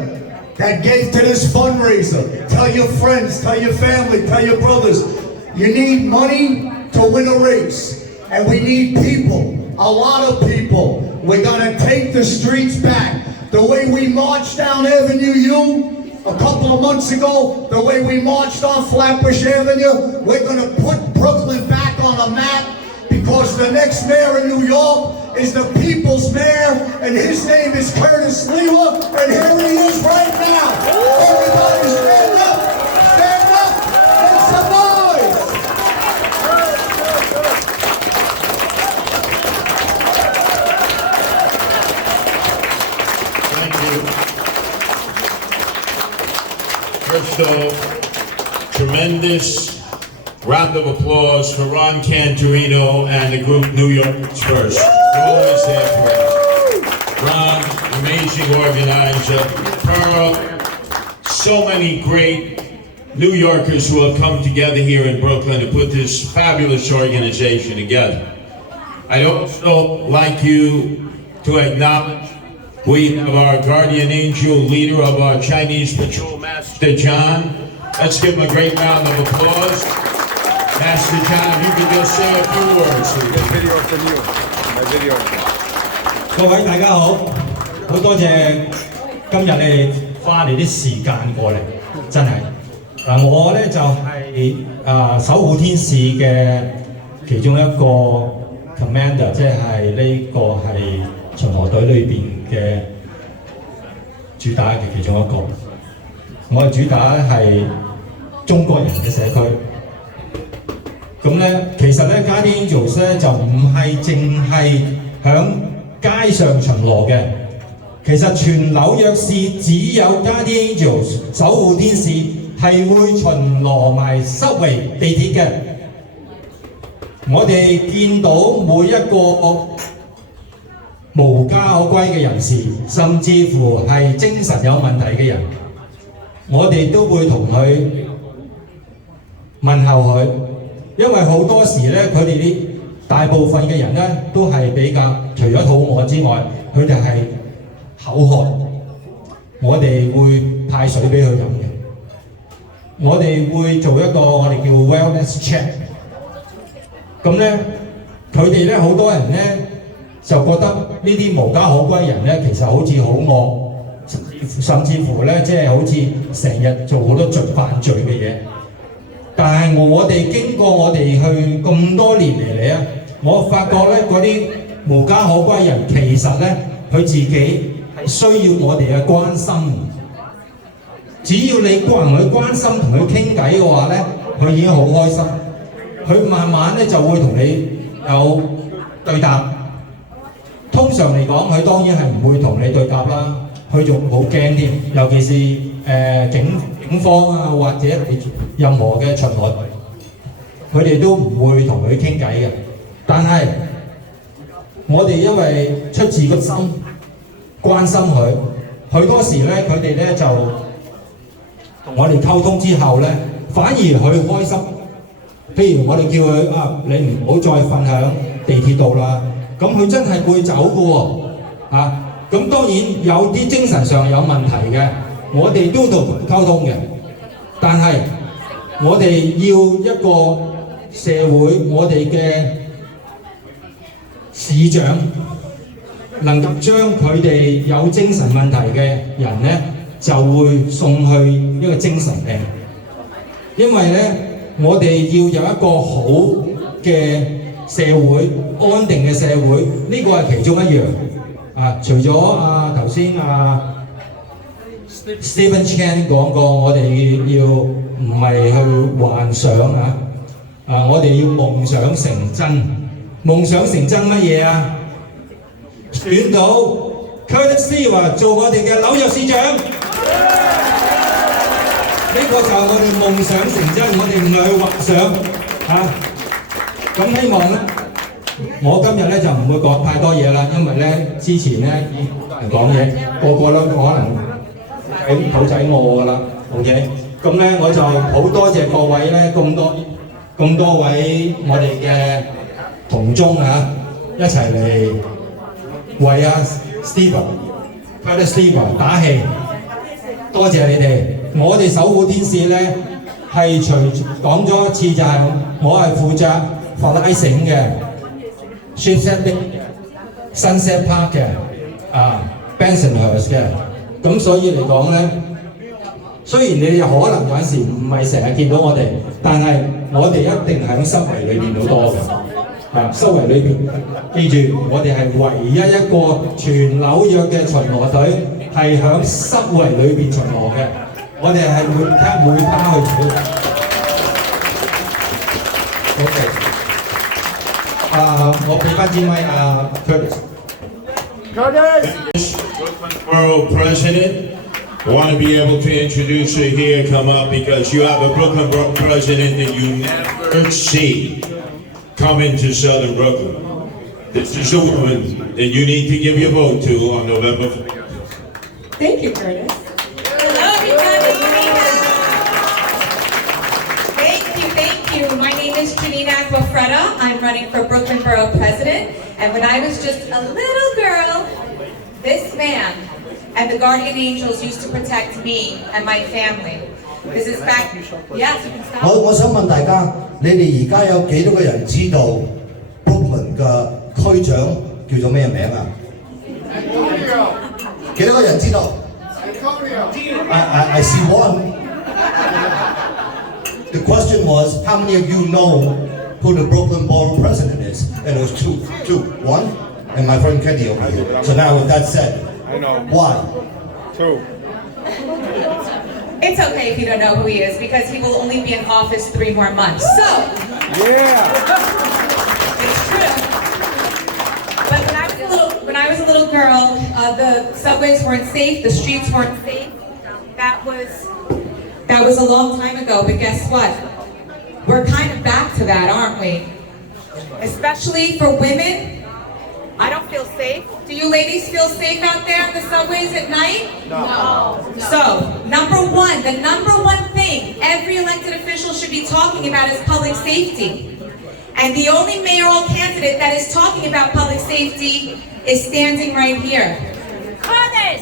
that gave to this fundraiser. Tell your friends, tell your family, tell your brothers. You need money to win a race, and we need people, a lot of people. We're gonna take the streets back. The way we marched down Avenue U a couple of months ago, the way we marched on Flatbush Avenue, we're gonna put Brooklyn back on the map, because the next mayor in New York is the people's mayor, and his name is Curtis Sliwa, and here he is right now. Everybody stand up, make some noise. Thank you. First off, tremendous round of applause for Ron Cantorino and the group New Yorkers First. You're always there for us. Ron, amazing organizer. Pearl, so many great New Yorkers who have come together here in Brooklyn to put this fabulous organization together. I'd also like you to acknowledge we have our guardian angel, leader of our Chinese patrol, Master John. Let's give him a great round of applause. Master John, you can just say a few words. Video for you. My video. 各位大家好，好多謝今日你花你啲時間過嚟，真係。嗱，我咧就係守護天使嘅其中一個 commander， 即係呢個係巡邏隊裏邊嘅主打嘅其中一個。我嘅主打係中國人嘅社區。咁咧，其實咧 Guardian Angels 咧就唔係淨係響街上巡邏嘅，其實全紐約市只有 Guardian Angels 守護天使係會巡邏埋subway地鐵嘅。我哋見到每一個無家可歸嘅人士，甚至乎係精神有問題嘅人，我哋都會同佢問候佢。因為好多時咧，佢哋啲大部分嘅人咧都係比較除咗肚餓之外，佢哋係口渴，我哋會派水俾佢飲嘅。我哋會做一個我哋叫 wellness check。咁咧，佢哋咧好多人咧就覺得呢啲無家可歸人咧，其實好似好惡，甚至乎咧即係好似成日做好多犯罪嘅嘢。但係我哋經過我哋去咁多年嚟啊，我發覺咧嗰啲無家可歸人其實咧佢自己係需要我哋嘅關心。只要你個人去關心同佢傾偈嘅話咧，佢已經好開心。佢慢慢咧就會同你有對答。通常嚟講，佢當然係唔會同你對答啦，佢仲好驚添，尤其是警方啊，或者係任何嘅巡邏隊，佢哋都唔會同佢傾偈嘅。但係我哋因為出自個心關心佢，許多時咧佢哋咧就同我哋溝通之後咧，反而佢開心。譬如我哋叫佢啊，你唔好再瞓響地鐵度啦，咁佢真係會走嘅喎，咁當然有啲精神上有問題嘅，我哋都同佢溝通嘅，但係我哋要一個社會，我哋嘅市長能夠將佢哋有精神問題嘅人咧，就會送去一個精神病，因為咧。我哋要有一個好嘅社會，安定嘅社會，呢個係其中一樣。除咗頭先Stephen Chan 講過，我哋要唔係去幻想我哋要夢想成真。夢想成真乜嘢啊？選到 Curtis Sliwa 做我哋嘅紐約市長。呢個就係我哋夢想成真，我哋唔係去幻想咁希望咧，我今日咧就唔會講太多嘢啦，因為咧之前咧已經人講嘢，個個都可能喺肚仔餓噶啦 ，OK， 咁咧我就好多謝各位咧咁多位我哋嘅同宗一齊嚟為Curtis Sliwa 打氣，多謝你哋。我哋守護天使咧係講咗一次就係我係負責法拉盛嘅 Sunset Park 嘅Bensonhurst 嘅，咁所以嚟講咧，雖然你哋可能有陣時唔係成日見到我哋，但係我哋一定喺室圍裏邊好多嘅，室圍裏邊記住我哋係唯一一個全紐約嘅巡邏隊係喺室圍裏邊巡邏嘅。我哋係每趴去做。OK， 我俾翻支咪Curtis。Brooklyn Borough President, I want to be able to introduce her here, come up, because you have a Brooklyn Borough President that you never see come into Southern Brooklyn. This is a woman that you need to give your vote to on November 4th. Thank you, Curtis. My name is Janina Aquafreda. I'm running for Brooklyn Borough President. And when I was just a little girl, this man and the guardian angels used to protect me and my family. This is back. Yes, you can stop. 我想問大家，你哋而家有幾多個人知道 Brooklyn 嘅區長叫做咩名啊？幾多個人知道？ I see one. The question was, how many of you know who the Brooklyn Borough President is? And it was two. One, and my friend Kenny over here. So now with that said, I know. Why? 2. It's okay if you don't know who he is, because he will only be in office 3 more months. So, Yeah. it's true. But when I was a little girl, the subways weren't safe, the streets weren't safe. That was a long time ago, but guess what? We're kind of back to that, aren't we? Especially for women. I don't feel safe. Do you ladies feel safe out there in the subways at night? No. So, the number one thing every elected official should be talking about is public safety. And the only mayoral candidate that is talking about public safety is standing right here. Curtis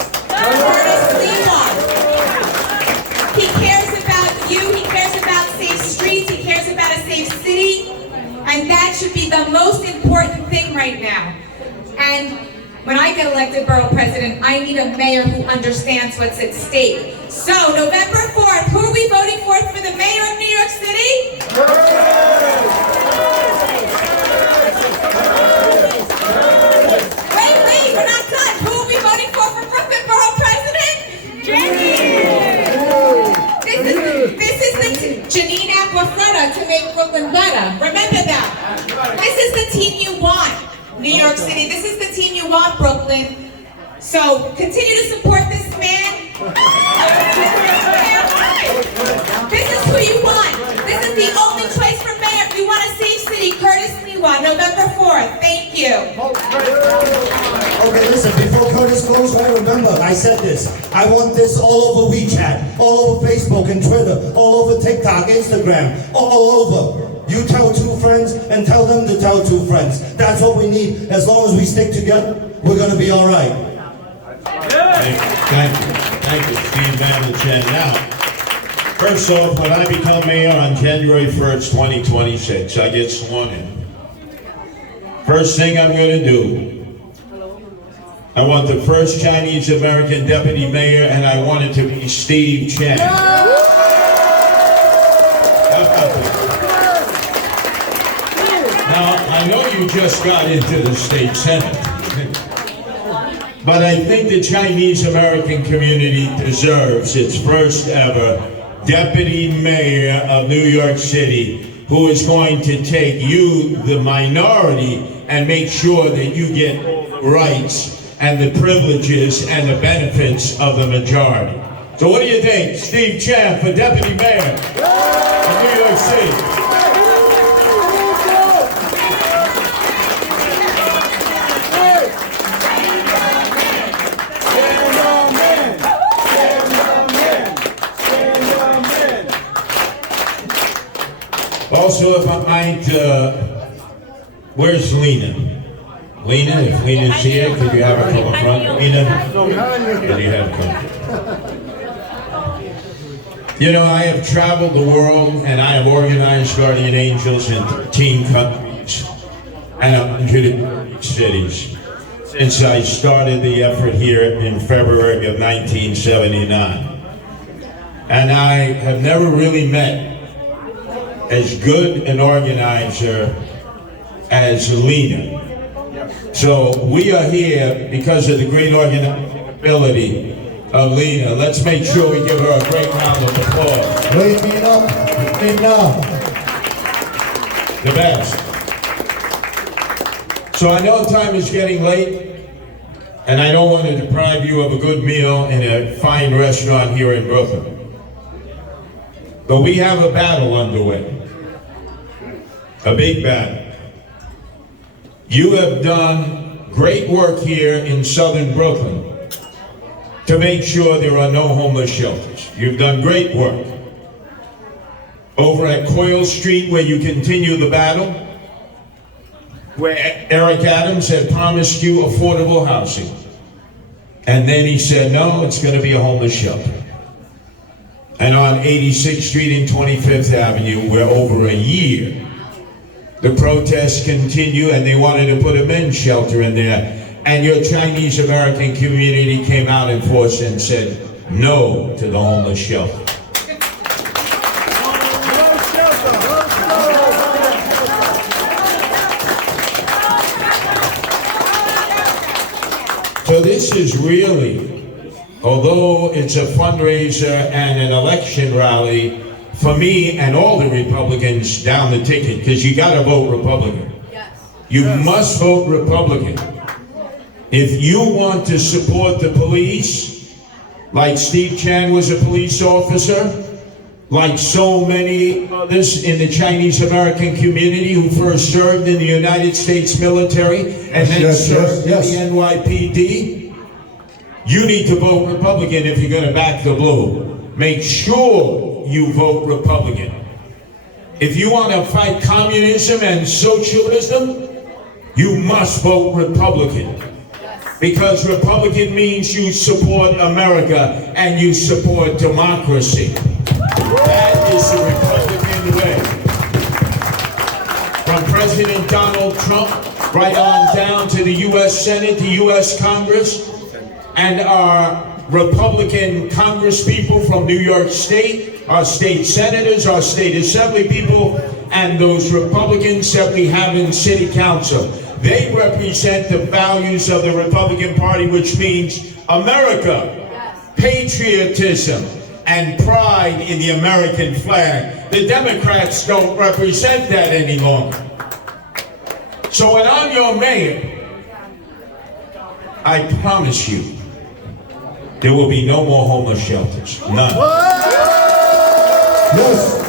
Sliwa. He cares about you, he cares about safe streets, he cares about a safe city, and that should be the most important thing right now. And when I get elected borough president, I need a mayor who understands what's at stake. So, November 4th, who are we voting for the mayor of New York City? Wait, we're not done. Who are we voting for Brooklyn Borough President? Jenny! This is the Janine Aquafreda to make Brooklyn better. Remember that. This is the team you want, New York City. This is the team you want, Brooklyn. So continue to support this man. This is who you want. This is the only choice for mayor. If you want a safe city, Curtis Sliwa, November 4th. Thank you. Okay, listen, before Curtis goes, I remember I said this. I want this all over WeChat, all over Facebook and Twitter, all over TikTok, Instagram, all over. You tell 2 friends and tell them to tell 2 friends. That's what we need. As long as we stick together, we're going to be all right. Thank you, Steve Van. Now, first off, when I become mayor on January 1st, 2026, I get sworn in. First thing I'm going to do, I want the first Chinese American deputy mayor, and I want it to be Steve Chan. Now, I know you just got into the state senate, but I think the Chinese American community deserves its first ever deputy mayor of New York City, who is going to take you, the minority, and make sure that you get rights and the privileges and the benefits of the majority. So what do you think? Steve Chan for deputy mayor of New York City. Also, if I might, where's Lena? Lena, if Lena's here, could you have her come up front? Lena, could you have her come? You know, I have traveled the world and I have organized Guardian Angels in 13 countries and 130 cities since I started the effort here in February of 1979. And I have never really met as good an organizer as Lena. So we are here because of the great organizing ability of Lena. Let's make sure we give her a great round of applause. Lena. The best. So I know time is getting late, and I don't want to deprive you of a good meal in a fine restaurant here in Brooklyn. But we have a battle underway. A big battle. You have done great work here in southern Brooklyn to make sure there are no homeless shelters. You've done great work. Over at Coyle Street, where you continue the battle, where Eric Adams had promised you affordable housing. And then he said, no, it's going to be a homeless shelter. And on 86th Street and 25th Avenue, where over a year, the protests continue, and they wanted to put a men's shelter in there. And your Chinese American community came out in force and said no to the homeless shelter. So this is really, although it's a fundraiser and an election rally, for me and all the Republicans down the ticket, because you got to vote Republican. You must vote Republican. If you want to support the police, like Steve Chan was a police officer, like so many others in the Chinese American community who first served in the United States military and then served in the NYPD, you need to vote Republican if you're going to back the blue. Make sure you vote Republican. If you want to fight communism and socialism, you must vote Republican. Because Republican means you support America and you support democracy. That is the Republican way. From President Donald Trump right on down to the U.S. Senate, the U.S. Congress, and our Republican congresspeople from New York State, our state senators, our state assembly people, and those Republicans that we have in city council. They represent the values of the Republican Party, which means America, patriotism, and pride in the American flag. The Democrats don't represent that any longer. So when I'm your mayor, I promise you, there will be no more homeless shelters. None. Yes.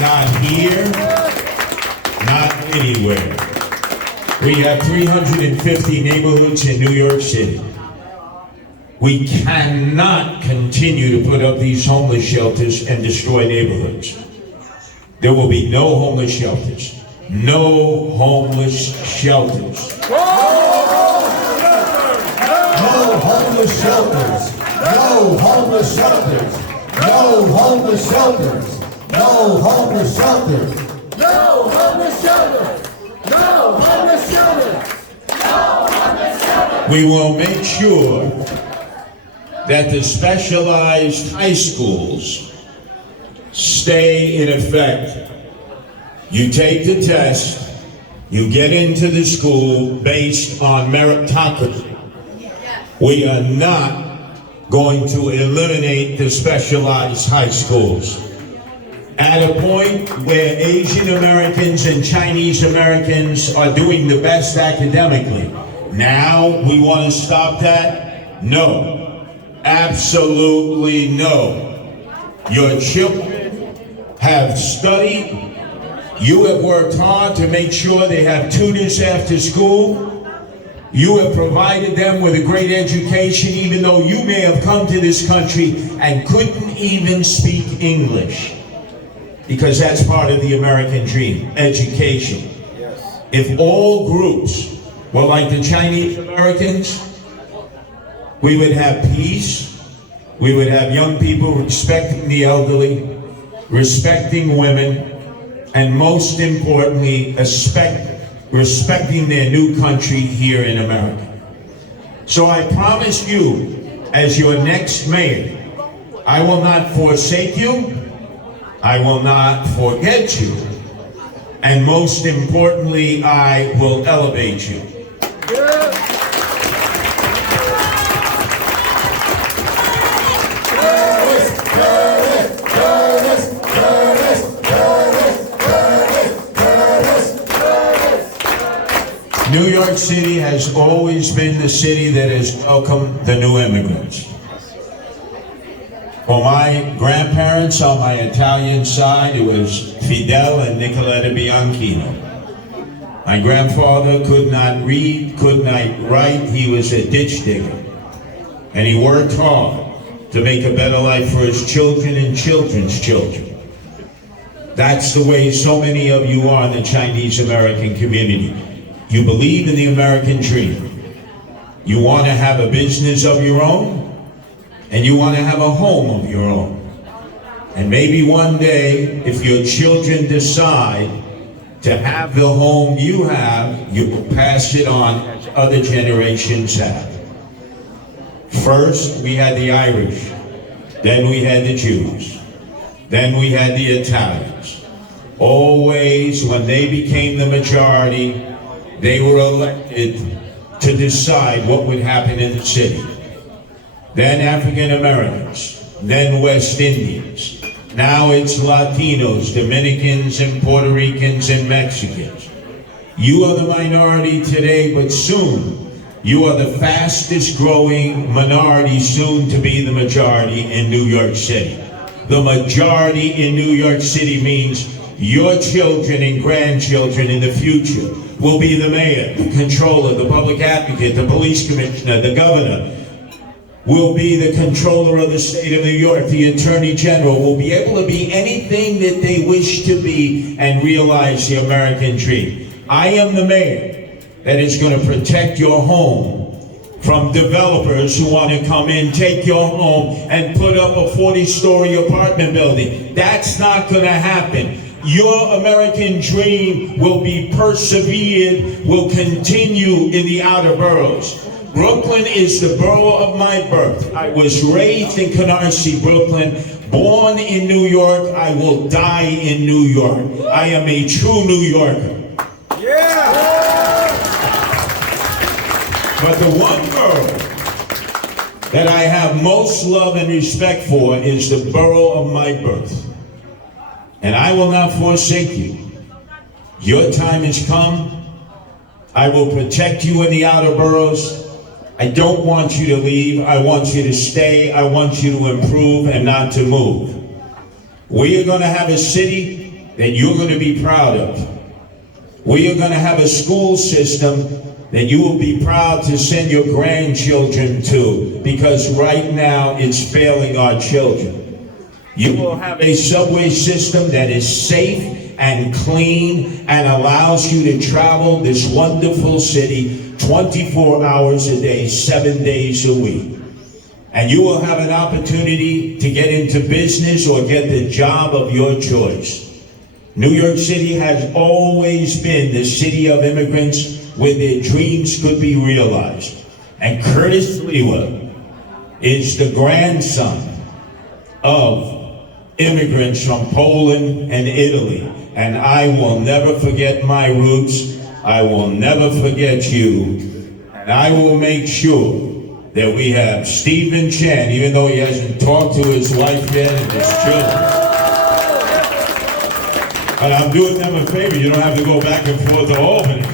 Not here, not anywhere. We have 350 neighborhoods in New York City. We cannot continue to put up these homeless shelters and destroy neighborhoods. There will be no homeless shelters. No homeless shelters. No homeless shelters. No homeless shelters. No homeless shelters. No homeless shelters. No homeless shelters. No homeless shelters. We will make sure that the specialized high schools stay in effect. You take the test, you get into the school based on meritocracy. We are not going to eliminate the specialized high schools. At a point where Asian Americans and Chinese Americans are doing the best academically, now we want to stop that? No. Absolutely no. Your children have studied. You have worked hard to make sure they have tutors after school. You have provided them with a great education, even though you may have come to this country and couldn't even speak English. Because that's part of the American dream, education. Yes. If all groups were like the Chinese Americans, we would have peace, we would have young people respecting the elderly, respecting women, and most importantly, respecting their new country here in America. So I promise you, as your next mayor, I will not forsake you, I will not forget you, and most importantly, I will elevate you. New York City has always been the city that has welcomed the new immigrants. For my grandparents on my Italian side, it was Fidel and Nicoletta Bianchino. My grandfather could not read, could not write, he was a ditch digger. And he worked hard to make a better life for his children and children's children. That's the way so many of you are in the Chinese American community. You believe in the American dream. You want to have a business of your own, and you want to have a home of your own. And maybe one day, if your children decide to have the home you have, you will pass it on as other generations have. First, we had the Irish. Then we had the Jews. Then we had the Italians. Always, when they became the majority, they were elected to decide what would happen in the city. Then African Americans, then West Indians. Now it's Latinos, Dominicans, and Puerto Ricans, and Mexicans. You are the minority today, but soon you are the fastest growing minority, soon to be the majority in New York City. The majority in New York City means your children and grandchildren in the future will be the mayor, the controller, the public advocate, the police commissioner, the governor, will be the controller of the state of New York, the attorney general, will be able to be anything that they wish to be and realize the American dream. I am the mayor that is going to protect your home from developers who want to come in, take your home, and put up a 40-story apartment building. That's not going to happen. Your American dream will be persevered, will continue in the outer boroughs. Brooklyn is the borough of my birth. I was raised in Canarsie, Brooklyn, born in New York. I will die in New York. I am a true New Yorker. Yeah! But the one borough that I have most love and respect for is the borough of my birth. And I will not forsake you. Your time has come. I will protect you in the outer boroughs. I don't want you to leave. I want you to stay. I want you to improve and not to move. We are going to have a city that you're going to be proud of. We are going to have a school system that you will be proud to send your grandchildren to, because right now it's failing our children. You will have a subway system that is safe and clean and allows you to travel this wonderful city 24 hours a day, 7 days a week. And you will have an opportunity to get into business or get the job of your choice. New York City has always been the city of immigrants where their dreams could be realized. And Curtis Sliwa is the grandson of immigrants from Poland and Italy. And I will never forget my roots. I will never forget you. And I will make sure that we have Stephen Chen, even though he hasn't talked to his wife yet and his children. But I'm doing them a favor. You don't have to go back and forth to Albany.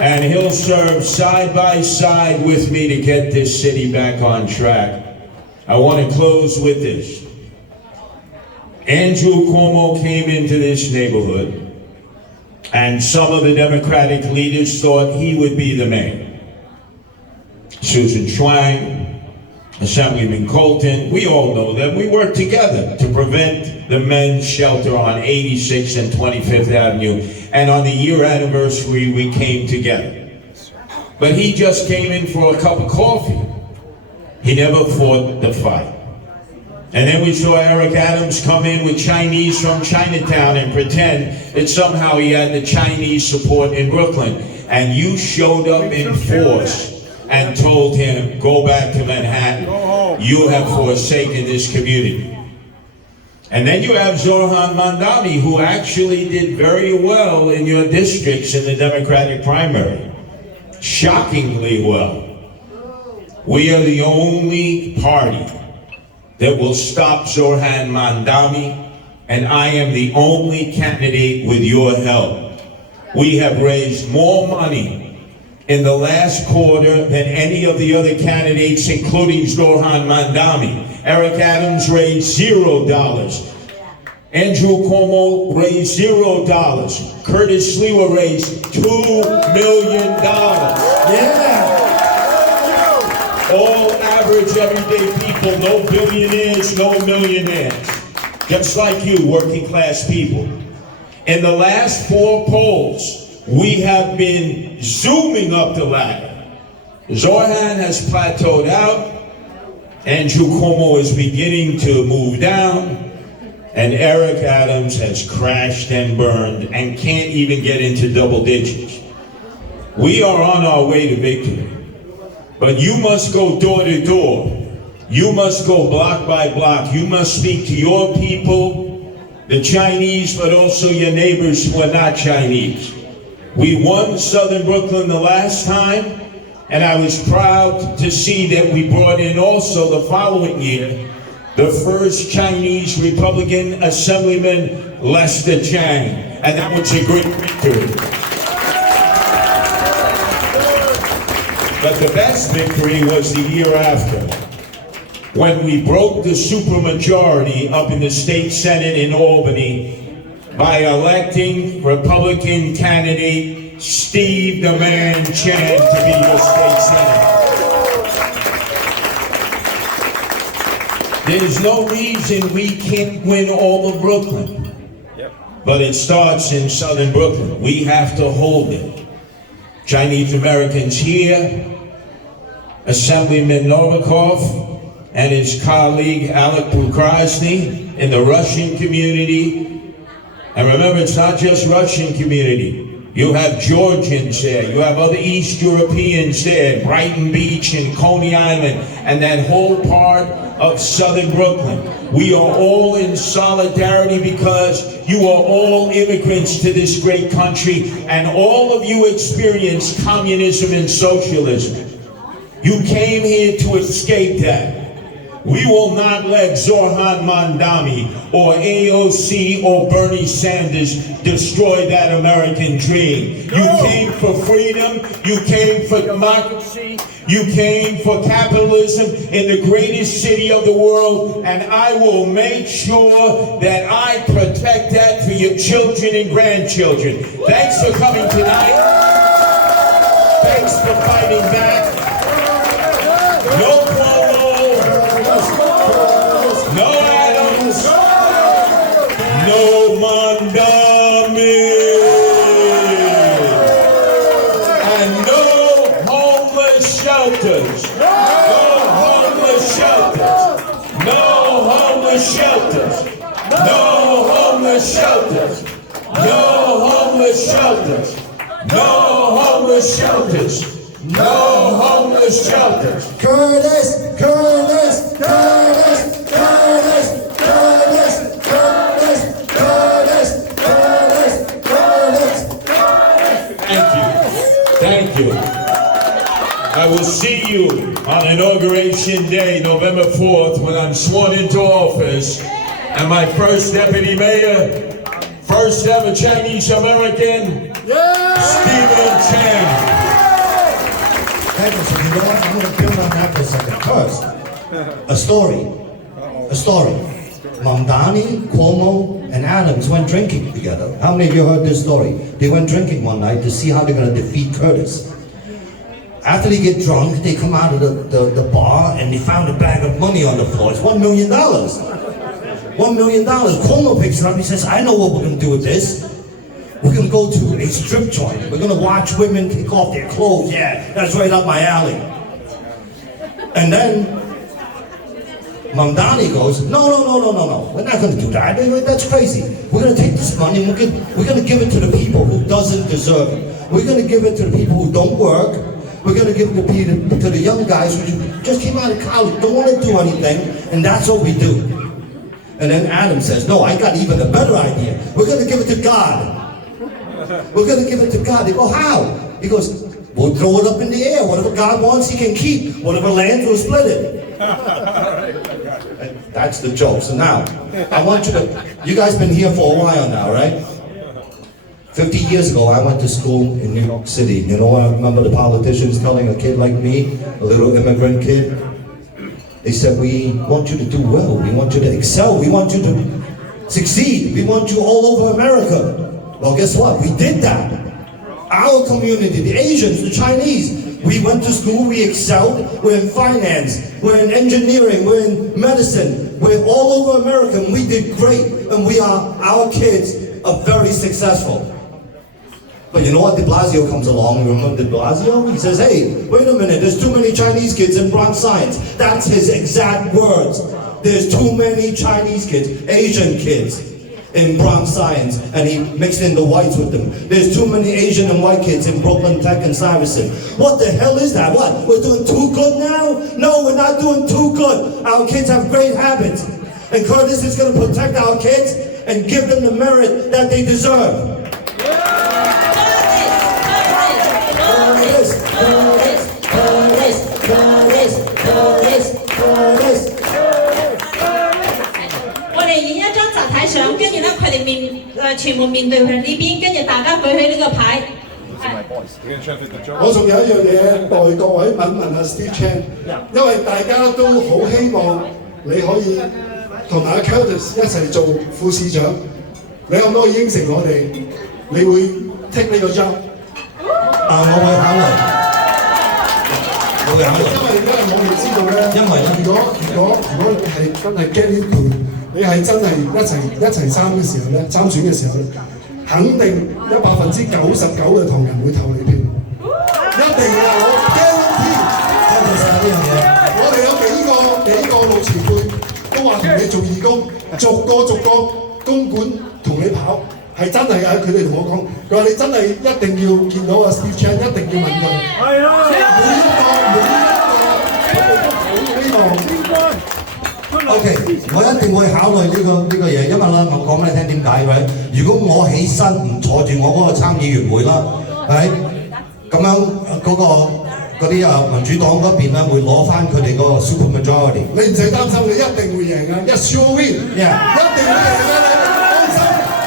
And he'll serve side by side with me to get this city back on track. I want to close with this. Andrew Cuomo came into this neighborhood, and some of the Democratic leaders thought he would be the man. Susan Schwang, Assemblyman Colton, we all know them. We worked together to prevent the men's shelter on 86th and 25th Avenue, and on the year anniversary we came together. But he just came in for a cup of coffee. He never fought the fight. And then we saw Eric Adams come in with Chinese from Chinatown and pretend that somehow he had the Chinese support in Brooklyn. And you showed up in force and told him, go back to Manhattan. You have forsaken this community. And then you have Zoran Mandami, who actually did very well in your districts in the Democratic primary. Shockingly well. We are the only party that will stop Zoran Mandami, and I am the only candidate with your help. We have raised more money in the last quarter than any of the other candidates, including Zoran Mandami. Eric Adams raised $0. Andrew Cuomo raised $0. Curtis Sliwa raised $2 million. Yeah! All average, everyday people, no billionaires, no millionaires. Just like you, working class people. In the last 4 polls, we have been zooming up the ladder. Zoran has plateaued out. Andrew Cuomo is beginning to move down. And Eric Adams has crashed and burned and can't even get into double digits. We are on our way to victory. But you must go door to door. You must go block by block. You must speak to your people, the Chinese, but also your neighbors who are not Chinese. We won Southern Brooklyn the last time, and I was proud to see that we brought in also the following year the first Chinese Republican Assemblyman, Lester Chang, and that was a great victory. But the best victory was the year after, when we broke the supermajority up in the state Senate in Albany by electing Republican candidate Steve the Man Chan to be your state senator. There's no reason we can't win all of Brooklyn. But it starts in Southern Brooklyn. We have to hold it. Chinese Americans here, Assemblyman Novikov and his colleague Alec Bukrasny in the Russian community. And remember, it's not just Russian community. You have Georgians there, you have other East Europeans there, Brighton Beach and Coney Island, and that whole part of Southern Brooklyn. We are all in solidarity because you are all immigrants to this great country, and all of you experienced communism and socialism. You came here to escape that. We will not let Zoran Mandami or AOC or Bernie Sanders destroy that American dream. You came for freedom, you came for democracy, you came for capitalism in the greatest city of the world, and I will make sure that I protect that for your children and grandchildren. Thanks for coming tonight. Thanks for fighting back. No Cuomo, no Adams, no Mandami, and no homeless shelters. No homeless shelters. No homeless shelters. No homeless shelters. No homeless shelters. No homeless shelters. No homeless shelters. Curtis, Curtis, Curtis, Curtis, Curtis, Curtis, Curtis, Curtis, Curtis. Thank you. Thank you. I will see you on Inauguration Day, November 4th, when I'm sworn into office, and my first deputy mayor, first ever Chinese American, Stephen Chang. Thank you. So you know what? I'm going to build on that for a second. First, a story. A story. Mamdani, Cuomo, and Adams went drinking together. How many of you heard this story? They went drinking one night to see how they're going to defeat Curtis. After they get drunk, they come out of the bar and they found a bag of money on the floor. It's $1 million. $1 million. Cuomo picks it up. He says, I know what we're going to do with this. We're going to go to a strip joint. We're going to watch women take off their clothes. Yeah, that's right up my alley. And then Mamdani goes, no. We're not going to do that. That's crazy. We're going to take this money and we're going to give it to the people who doesn't deserve it. We're going to give it to the people who don't work. We're going to give it to the young guys who just came out of college, don't want to do anything, and that's what we do. And then Adam says, no, I got even a better idea. We're going to give it to God. We're going to give it to God. They go, how? He goes, we'll throw it up in the air. Whatever God wants, he can keep. Whatever lands, we'll split it. That's the joke. So now, I want you guys been here for a while now, right? 50 years ago, I went to school in New York City. You know, I remember the politicians telling a kid like me, a little immigrant kid, they said, we want you to do well. We want you to excel. We want you to succeed. We want you all over America. Well, guess what? We did that. Our community, the Asians, the Chinese, we went to school, we excelled. We're in finance, we're in engineering, we're in medicine. We're all over America, and we did great. And our kids are very successful. But you know what? De Blasio comes along. Remember De Blasio? He says, hey, wait a minute, there's too many Chinese kids in Bronx Science. That's his exact words. There's too many Chinese kids, Asian kids in Bronx Science, and he mixed in the whites with them. There's too many Asian and white kids in Brooklyn Tech and Stuyvesant. What the hell is that? What? We're doing too good now? No, we're not doing too good. Our kids have great habits. And Curtis is going to protect our kids and give them the merit that they deserve. Curtis. 我哋演一張集體相，跟住咧佢哋全部面對向呢邊，跟住大家舉起呢個牌。我仲有一樣嘢代各位問下 Steve Chan， 因為大家都好希望你可以同阿 Curtis 一齊做副市長，你可唔可以應承我哋，你會 take 呢個 job？ 我會考慮。因為我哋知道咧，因為如果你係真係 get into， 你係真係一齊參選嘅時候咧，肯定有99%嘅唐人會投你票，一定嘅，我 guarantee。多謝晒呢樣嘢。我哋有幾個老前輩都話同你做義工，逐個公館同你跑。係真係㗎，佢哋同我講，佢話你真係一定要見到阿 Steve Chan， 一定要問佢。係啊，每一個都好希望。OK， 我一定會考慮呢個嘢，因為咧，我講俾你聽點解嘅。如果我起身唔坐住我嗰個參議員會啦，係咁樣嗰嗰啲民主黨嗰邊咧會攞翻佢哋嗰個 super majority。你唔使擔心，你一定會贏啊！一 sure win， 一定會贏啊！你放心，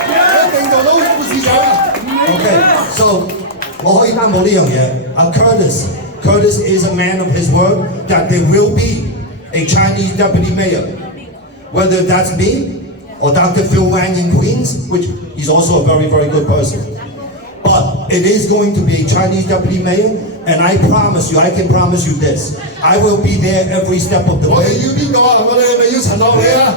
一定做到副市長啊 ！OK，so 我可以擔保呢樣嘢。Curtis is a man of his word that there will be a Chinese deputy mayor, whether that's me or Dr. Phil Wang in Queens, which is also a very, very good person. But it is going to be a Chinese deputy mayor, and I promise you, I can promise you this, I will be there every step of the way. 我哋要邊個啊？我哋係咪要陳樂理啊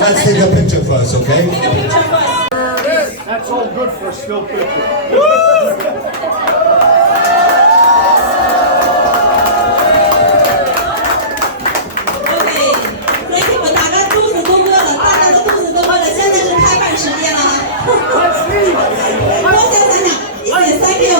？Let's take a picture first, okay? Take a picture first. That's all good for a still picture. OK， 所以你们大家肚子都饿了，大家的肚子都饿了，现在是开饭时间了啊！多谢咱俩，一起 thank you。